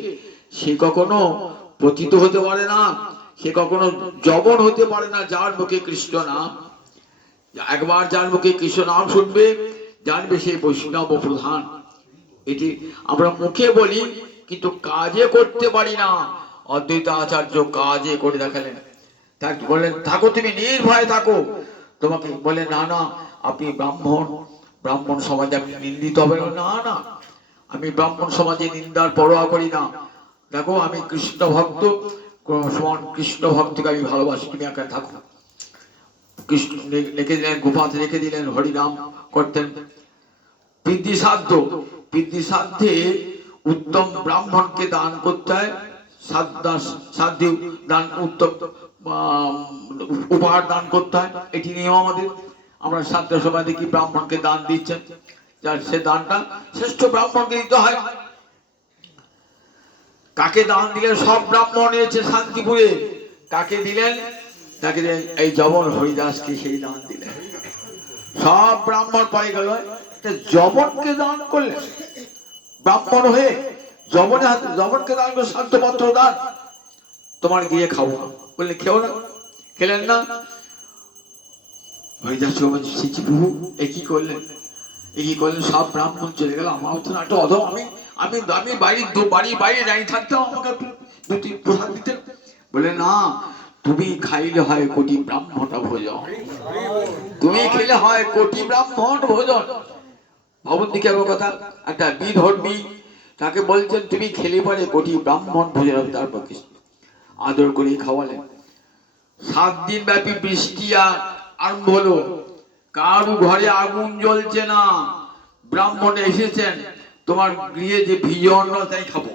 সে কখনো পতিত হতে পারে না, সে কখনো জবন হতে পারে না। যার মুখে কৃষ্ণ নাম, একবার যার মুখে কৃষ্ণ নাম শুনবে জানবে সে বৈষ্ণব প্রধান। এটি আমরা মুখে বলি কিন্তু কাজে করতে পারি না। অদ্বৈত আচার্য কাজে করে দেখালেন। তাকে বললেন থাকো তুমি নির্ভয়ে থাকো, তোমাকে বলে না না আপনি ব্রাহ্মণ, ব্রাহ্মণ সমাজে আপনি নিন্দিত হবে না, না আমি ব্রাহ্মণ সমাজে নিন্দার পরোয়া করি না। দেখো আমি কৃষ্ণ ভক্ত, সমান কৃষ্ণ ভক্তকে আমি ভালোবাসি, তুমি একা থাকো। কৃষ্ণ রেখে দিলেন, গোপাতে রেখে দিলেন, হরিনাম করতেন। পিতৃসাধ্য, পিতৃসাধ্যে উত্তম ব্রাহ্মণকে দান করতে হয়, সাধ্য দান, উত্তম উপহার দান করতে হয়, এটি নিয়ম আমাদের। আমরা সাধ্য সবাই দেখি ব্রাহ্মণকে দান দিচ্ছেন, যার সে দানটা শ্রেষ্ঠ ব্রাহ্মণকে দিতে হয়। কাকে দান দিলেন? সব ব্রাহ্মণ এসেছে শান্তিপুরে, কাকে দিলেন? তাকে দিলেন এই জবন হরিদাসকে, সেই দান দিলেন। সব ব্রাহ্মণ পাই গেল, জবনকে দান করলেন। ব্রাহ্মণ হয়ে জবনে হাতে, জবনকে দান করে শান্তপত্র দান, তোমার গিয়ে খাবো না বললেন, খেও না, খেলেন না। হরিদাস প্রভু একই করলেন, একই করলেন, সব ব্রাহ্মণ চলে গেল। আমার হচ্ছে না একটা অধম, আমি আমি বাড়ির বাইরে দাঁড়িয়ে থাকতাম, আমাকে দুটি প্রসাদ দিতেন। বলে না, তুমি খাইলে হয় কোটি ব্রাহ্মণ ভোজন, তুমি খেলে হয় কোটি ব্রাহ্মণ ভোজন। ভবন দিকে কথা, একটা বিধর্মী তাকে বলছেন তুমি খেলে পারে কোটি ব্রাহ্মণ ভোজন হবে। তারপর আদর করে খাওয়ালেন। 7 দিন ব্যাপী বৃষ্টি আরম্ভ হলো, কারু ঘরে আগুন জ্বলছে না। ব্রাহ্মণ এসেছেন, তোমার গৃহে যে ভিজ অন্ন তাই খাবো।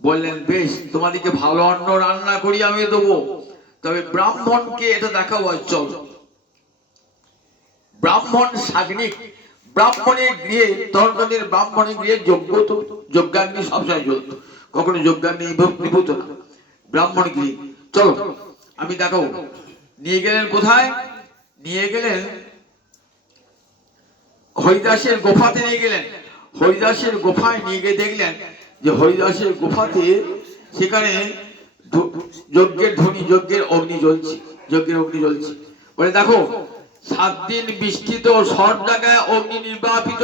বললেন বেশ, তোমাদেরকে ভালো অন্ন রান্না করি আমি দেবো, তবে ব্রাহ্মণকে এটা দেখাবো। চল, ব্রাহ্মণ সাগ্নিক, ব্রাহ্মণের গৃহে, তখনকার ব্রাহ্মণের গৃহে যজ্ঞ তো, যজ্ঞাগ্নি সবসময় জ্বলত, কখনো যজ্ঞাগ্নি নিভূত না। ব্রাহ্মণ গৃহে চলো আমি দেখাবো। নিয়ে গেলেন কোথায়? নিয়ে গেলেন হরিদাসের গোফাতে নিয়ে গেলেন। হরিদাসের গোফায় নিয়ে গিয়ে দেখলেন যে হরিদাসের গোফাতে সেখানে যজ্ঞের ধ্বনি, যজ্ঞের অগ্নি জ্বলছে, যজ্ঞের অগ্নি জ্বলছে। বলে দেখো 7 দিন বৃষ্টিতে সব জায়গায় অগ্নি নির্বাপিত,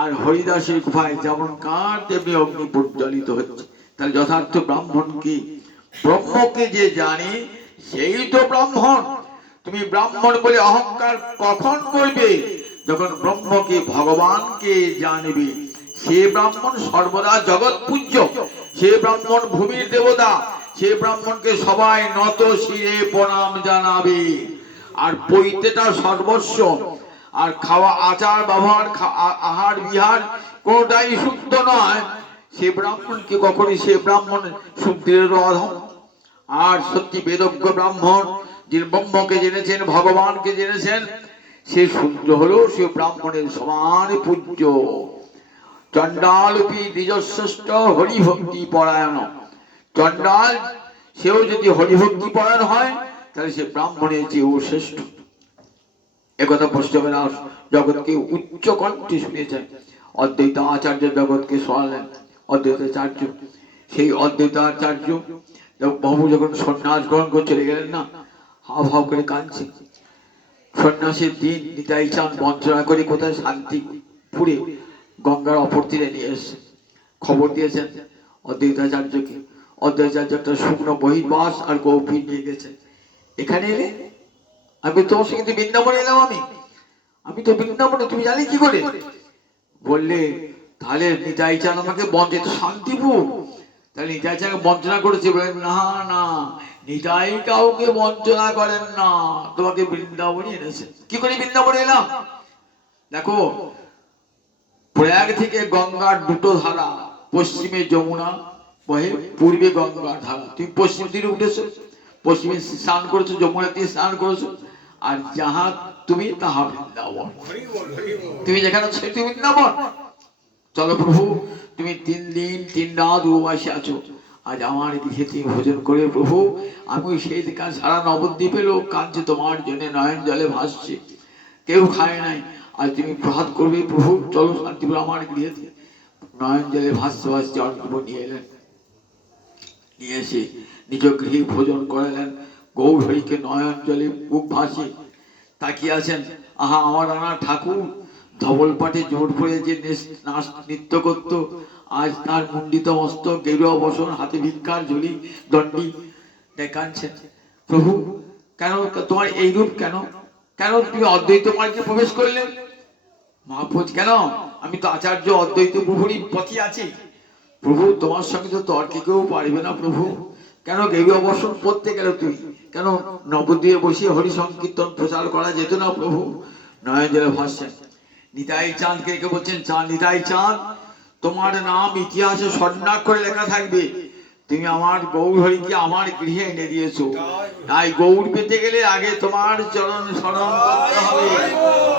আর হরিদাসের গুহায় যেমন কাঠ তেমনি অগ্নি প্রজ্বলিত হচ্ছে। তাহলে যথার্থ ব্রাহ্মণ কি? ব্রহ্মকে যে জানে সেই তো ব্রাহ্মণ। তুমি ব্রাহ্মণ বলে অহংকার কখন করবে? যখন ব্রহ্মকে, ভগবানকে জানবে। সে ব্রাহ্মণ সর্বদা জগৎ পূজ্য, সে ব্রাহ্মণ ভূমির দেবতা, সে ব্রাহ্মণকে সবাই নত শিরে প্রণাম জানাবে। আর পৈতেটা সর্বস্ব, আর খাওয়া, আচার ব্যবহার, আহার বিহার কোনটাই শুদ্ধ নয়। সে ব্রাহ্মণকে কখনই সে ব্রাহ্মণ শূদ্রেরও অধম। আর সত্যি বেদজ্ঞ ব্রাহ্মণ, যিনি ব্রহ্মকে জেনেছেন, ভগবানকে জেনেছেন, সে শূদ্র হলেও সে ব্রাহ্মণের সমান পূজ্য। চণ্ডালপি নিজশ্রেষ্ঠ হরিভক্তি পরায়ণ। চণ্ডাল সেও যদি হরিভক্তি পরায়ণ হয়, তাহলে সে ব্রাহ্মণের চেয়েও শ্রেষ্ঠ। একথা বৈষ্ণবেরা জগৎকে উচ্চ কণ্ঠে শুনেছেন। অদ্বৈত আচার্য জগৎকে শোনালেন। অদ্বৈতাচার্য, সেই অদ্বৈতাচার্য বাবু যখন সন্ন্যাস গ্রহণ করে চলে গেলেন না, হাও হাও করে কাঁদছে। সন্ন্যাসের দিন নিতাই চাঁদ বঞ্চনা করে কোথায় শান্তিপুরে গঙ্গার অপর তীরে নিয়ে এসছে। খবর দিয়েছেন অদ্বৈতাচার্যকে। অদ্বৈতাচার্য একটা শুকনো বহির্বাস আর গৌপী নিয়ে গেছেন। এখানে এলে আমি তোমার সঙ্গে বৃন্দাবনে এলাম, আমি তো বৃন্দাবনে, তুমি জানি কি করে? বললে তাহলে নিতাই চাঁদ আমাকে বঞ্চিত, শান্তিপুর তাহলে নিতাই চাঁদকে বঞ্চনা করেছে। বলেন না না, নিতাই কাউকে বঞ্চনা করেন না, তোমাকে বৃন্দাবনে এনেছে। কি করে বৃন্দাবনে এলাম? দেখো, প্রয়াগ থেকে গঙ্গার দুটো ধারা, পশ্চিমে যমুনা বহে, পূর্বে গঙ্গার ধারা। তুমি পশ্চিম তীরে উঠেছো, পশ্চিমে স্নান করেছো, যমুনা তীরে স্নান করেছো, আর যাহা তুমি তাহা বৃন্দাবন। তুমি যেখানে সেটি বৃন্দাবন। চলো প্রভু, তুমি 3 দিন 3 রাত উপবাসে আছো, আজ আমার গৃহে তুমি ভোজন করে প্রভু। আমি সেই দিকে সারা নবদ্বীপের লোক কাঁদছে তোমার জন্য, নয়ন জলে ভাসছে, কেউ খায় নাই। আজ তুমি প্রসাদ করবে প্রভু, চলো শান্তিপুর আমার গৃহেতে। নয়ন জলে ভাসতে ভাসতে অল্প নিয়ে এলেন, নিয়ে এসে নিজ গৃহে ভোজন করালেন। গৌর হরিকে নয়ন জলে বুক ভাসে তাকিয়ে আছেন। আহা, আমার রানা ঠাকুর ধবল পাটে জোর পড়ে যে নাচ নৃত্য করতো, আজ তার মুন্ডিত মস্তক, গেরুয়া বসন, হাতে ভিক্ষার ঝুলি, দণ্ডি কাঁদছেন। প্রভু, কেন তোমার এই রূপ? কেন কেন তুমি অদ্বৈত মার্গে প্রবেশ করলেন? মহাপ্রভু, কেন? আমি তো আচার্য অদ্বৈত প্রভুরই পথে আছি। প্রভু, তোমার সঙ্গে তো তর্কে কেউ পারবে না প্রভু। কেন গেরুয়া বসন পড়তে গেল তুমি? কেন নবদ্বীপে বসে হরি সংকীর্তন প্রচার করা যেত না প্রভু? নয়ন জলে ভাসছেন। নিতাই চাঁদকে রেখে বলছেন, চাঁদ, নিতাই চাঁদ, তোমার নাম ইতিহাসে স্বর্ণাক্ষরে লেখা থাকবে। তুমি আমার গৌর হরিকে আমার গৃহে এনে দিয়েছো। তাই গৌর পেতে গেলে আগে তোমার চরণ শরণ করতে হবে।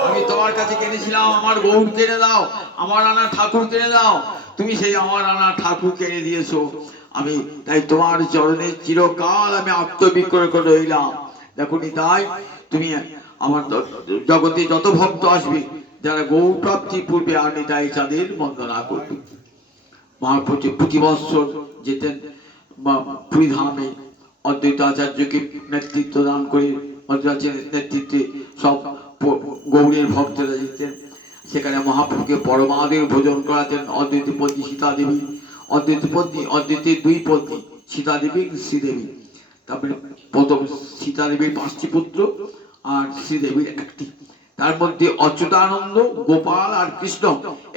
আমি তোমার কাছে কিনেছিলাম, আমার গৌর কিনে দাও, আমার আনা ঠাকুর কিনে দাও। তুমি সেই আমার আনা ঠাকুর কিনে দিয়েছো। আমি তাই তোমার চরণে চিরকাল আমি আত্মবিক্রয় করে রইলাম। দেখো নিতাই, তুমি আমার জগতে যত ভক্ত আসবে, যারা গৌর প্রাপ্তি পূর্বে আর নিতাই চাঁদের বন্দনা করবে। মহাপ্রভু প্রতি বৎসর যেতেন পুরী ধামে, অদ্বৈত আচার্যকে নেতৃত্ব দান করে, অদ্বৈতাচার্যের নেতৃত্বে সব গৌরের ভক্তরা যেতেন। সেখানে মহাপ্রভুকে পরমাদের ভোজন করাতেন অদ্বৈত পত্নী সীতা দেবী, অদ্বৈতের 2 পত্নী, সীতা দেবী, শ্রীদেবী। তারপরে প্রথম সীতা দেবীর 5টি পুত্র আর শ্রীদেবীর 1টি। তার মধ্যে অচ্যুতানন্দ, গোপাল আর কৃষ্ণ,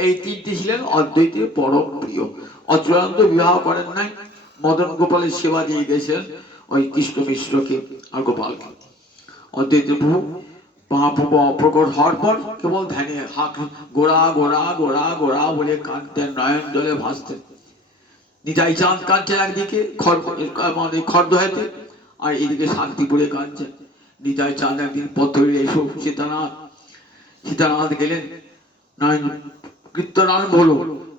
এই 3টি ছিলেন অদ্বৈতের পরম প্রিয়। অচ্যুতানন্দ বিবাহ করেন নাই, মদন গোপালের সেবা দিয়ে গেছেন ওই কৃষ্ণ মিশ্রকে আর গোপালকে। অদ্বৈত প্রভু মহাপ্রভু অপ্রকট হওয়ার পর কেবল ধ্যানে গোড়া গোড়া গোড়া গোড়া বলে কাঁদতেন, নয়ন জলে ভাসতেন। নিতাই চাঁদ কাঁদছেন একদিকে খড়দহাতে, আর এদিকে শান্তিপুরে কাঁদছেন। নিতাই চাঁদ একদিন পথ ধরে এসো সীতানাথ। সীতানাথ গেলেন, নয়ন কীর্তন আরম্ভ হলো,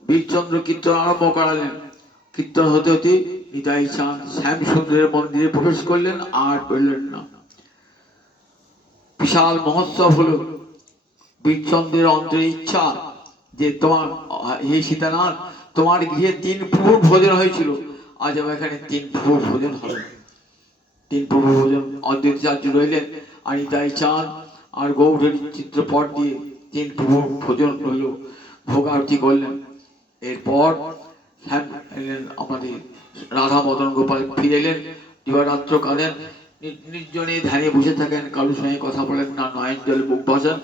বীরচন্দ্র কীর্তন আরম্ভ করালেন। কীর্তন হতে হতে নিতাই চাঁদ শ্যাম সুন্দরের মন্দিরে প্রবেশ করলেন, আর করলেন না। বিশাল মহোৎসব হলো। বীরচন্দ্রের অন্তরে ইচ্ছা যে তোমার, হে সীতানাথ, তোমার গৃহে 3 প্রভুর ভোজন হয়েছিল, আজ আমার এখানে 3 প্রভুর ভোজন হবে। 3 প্রভুর ভোজন। অদ্বৈতাচার্য রইলেন, আর নিতাই চাঁদ আর গৌরের চিত্রপট দিয়ে 3 প্রভুর ভোজন হইল, ভোগারতি করলেন। এরপর আমাদের রাধা মদন গোপাল ফিরে এলেন, দিবারাত্র কাঁদেন, নির্জনে ধ্যানে বসে থাকেন, কারোর সঙ্গে কথা বলেন না, নয়ন জলে বুক ভাসান।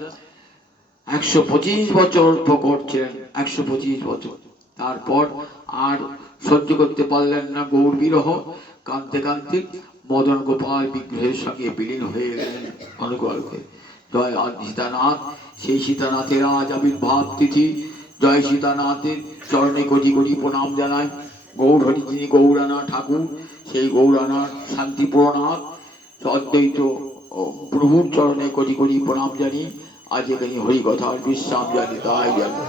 125 বছর প্রকট ছিলেন, 125 বছর। তারপর আর সহ্য করতে পারলেন না গৌর বিরহ, কাঁদতে কাঁদতে মদন গোপাল বিগ্রহের সঙ্গে বিলীন হয়ে গেলেন অনুকূলকে। জয় সীতানাথ। সেই সীতানাথের আজ আবির্ভাব তিথি। জয় সীতানাথের চরণে কোটি কোটি প্রণাম জানাই। গৌরহরি যিনি গৌরানা ঠাকুর, সেই গৌরানার শান্তিপুরনাথ অদ্বৈত প্রভুর চরণে কোটি কোটি প্রণাম জানি। আজ এখানে হরিকথার বিশ্রাম জানি, তাই জানি।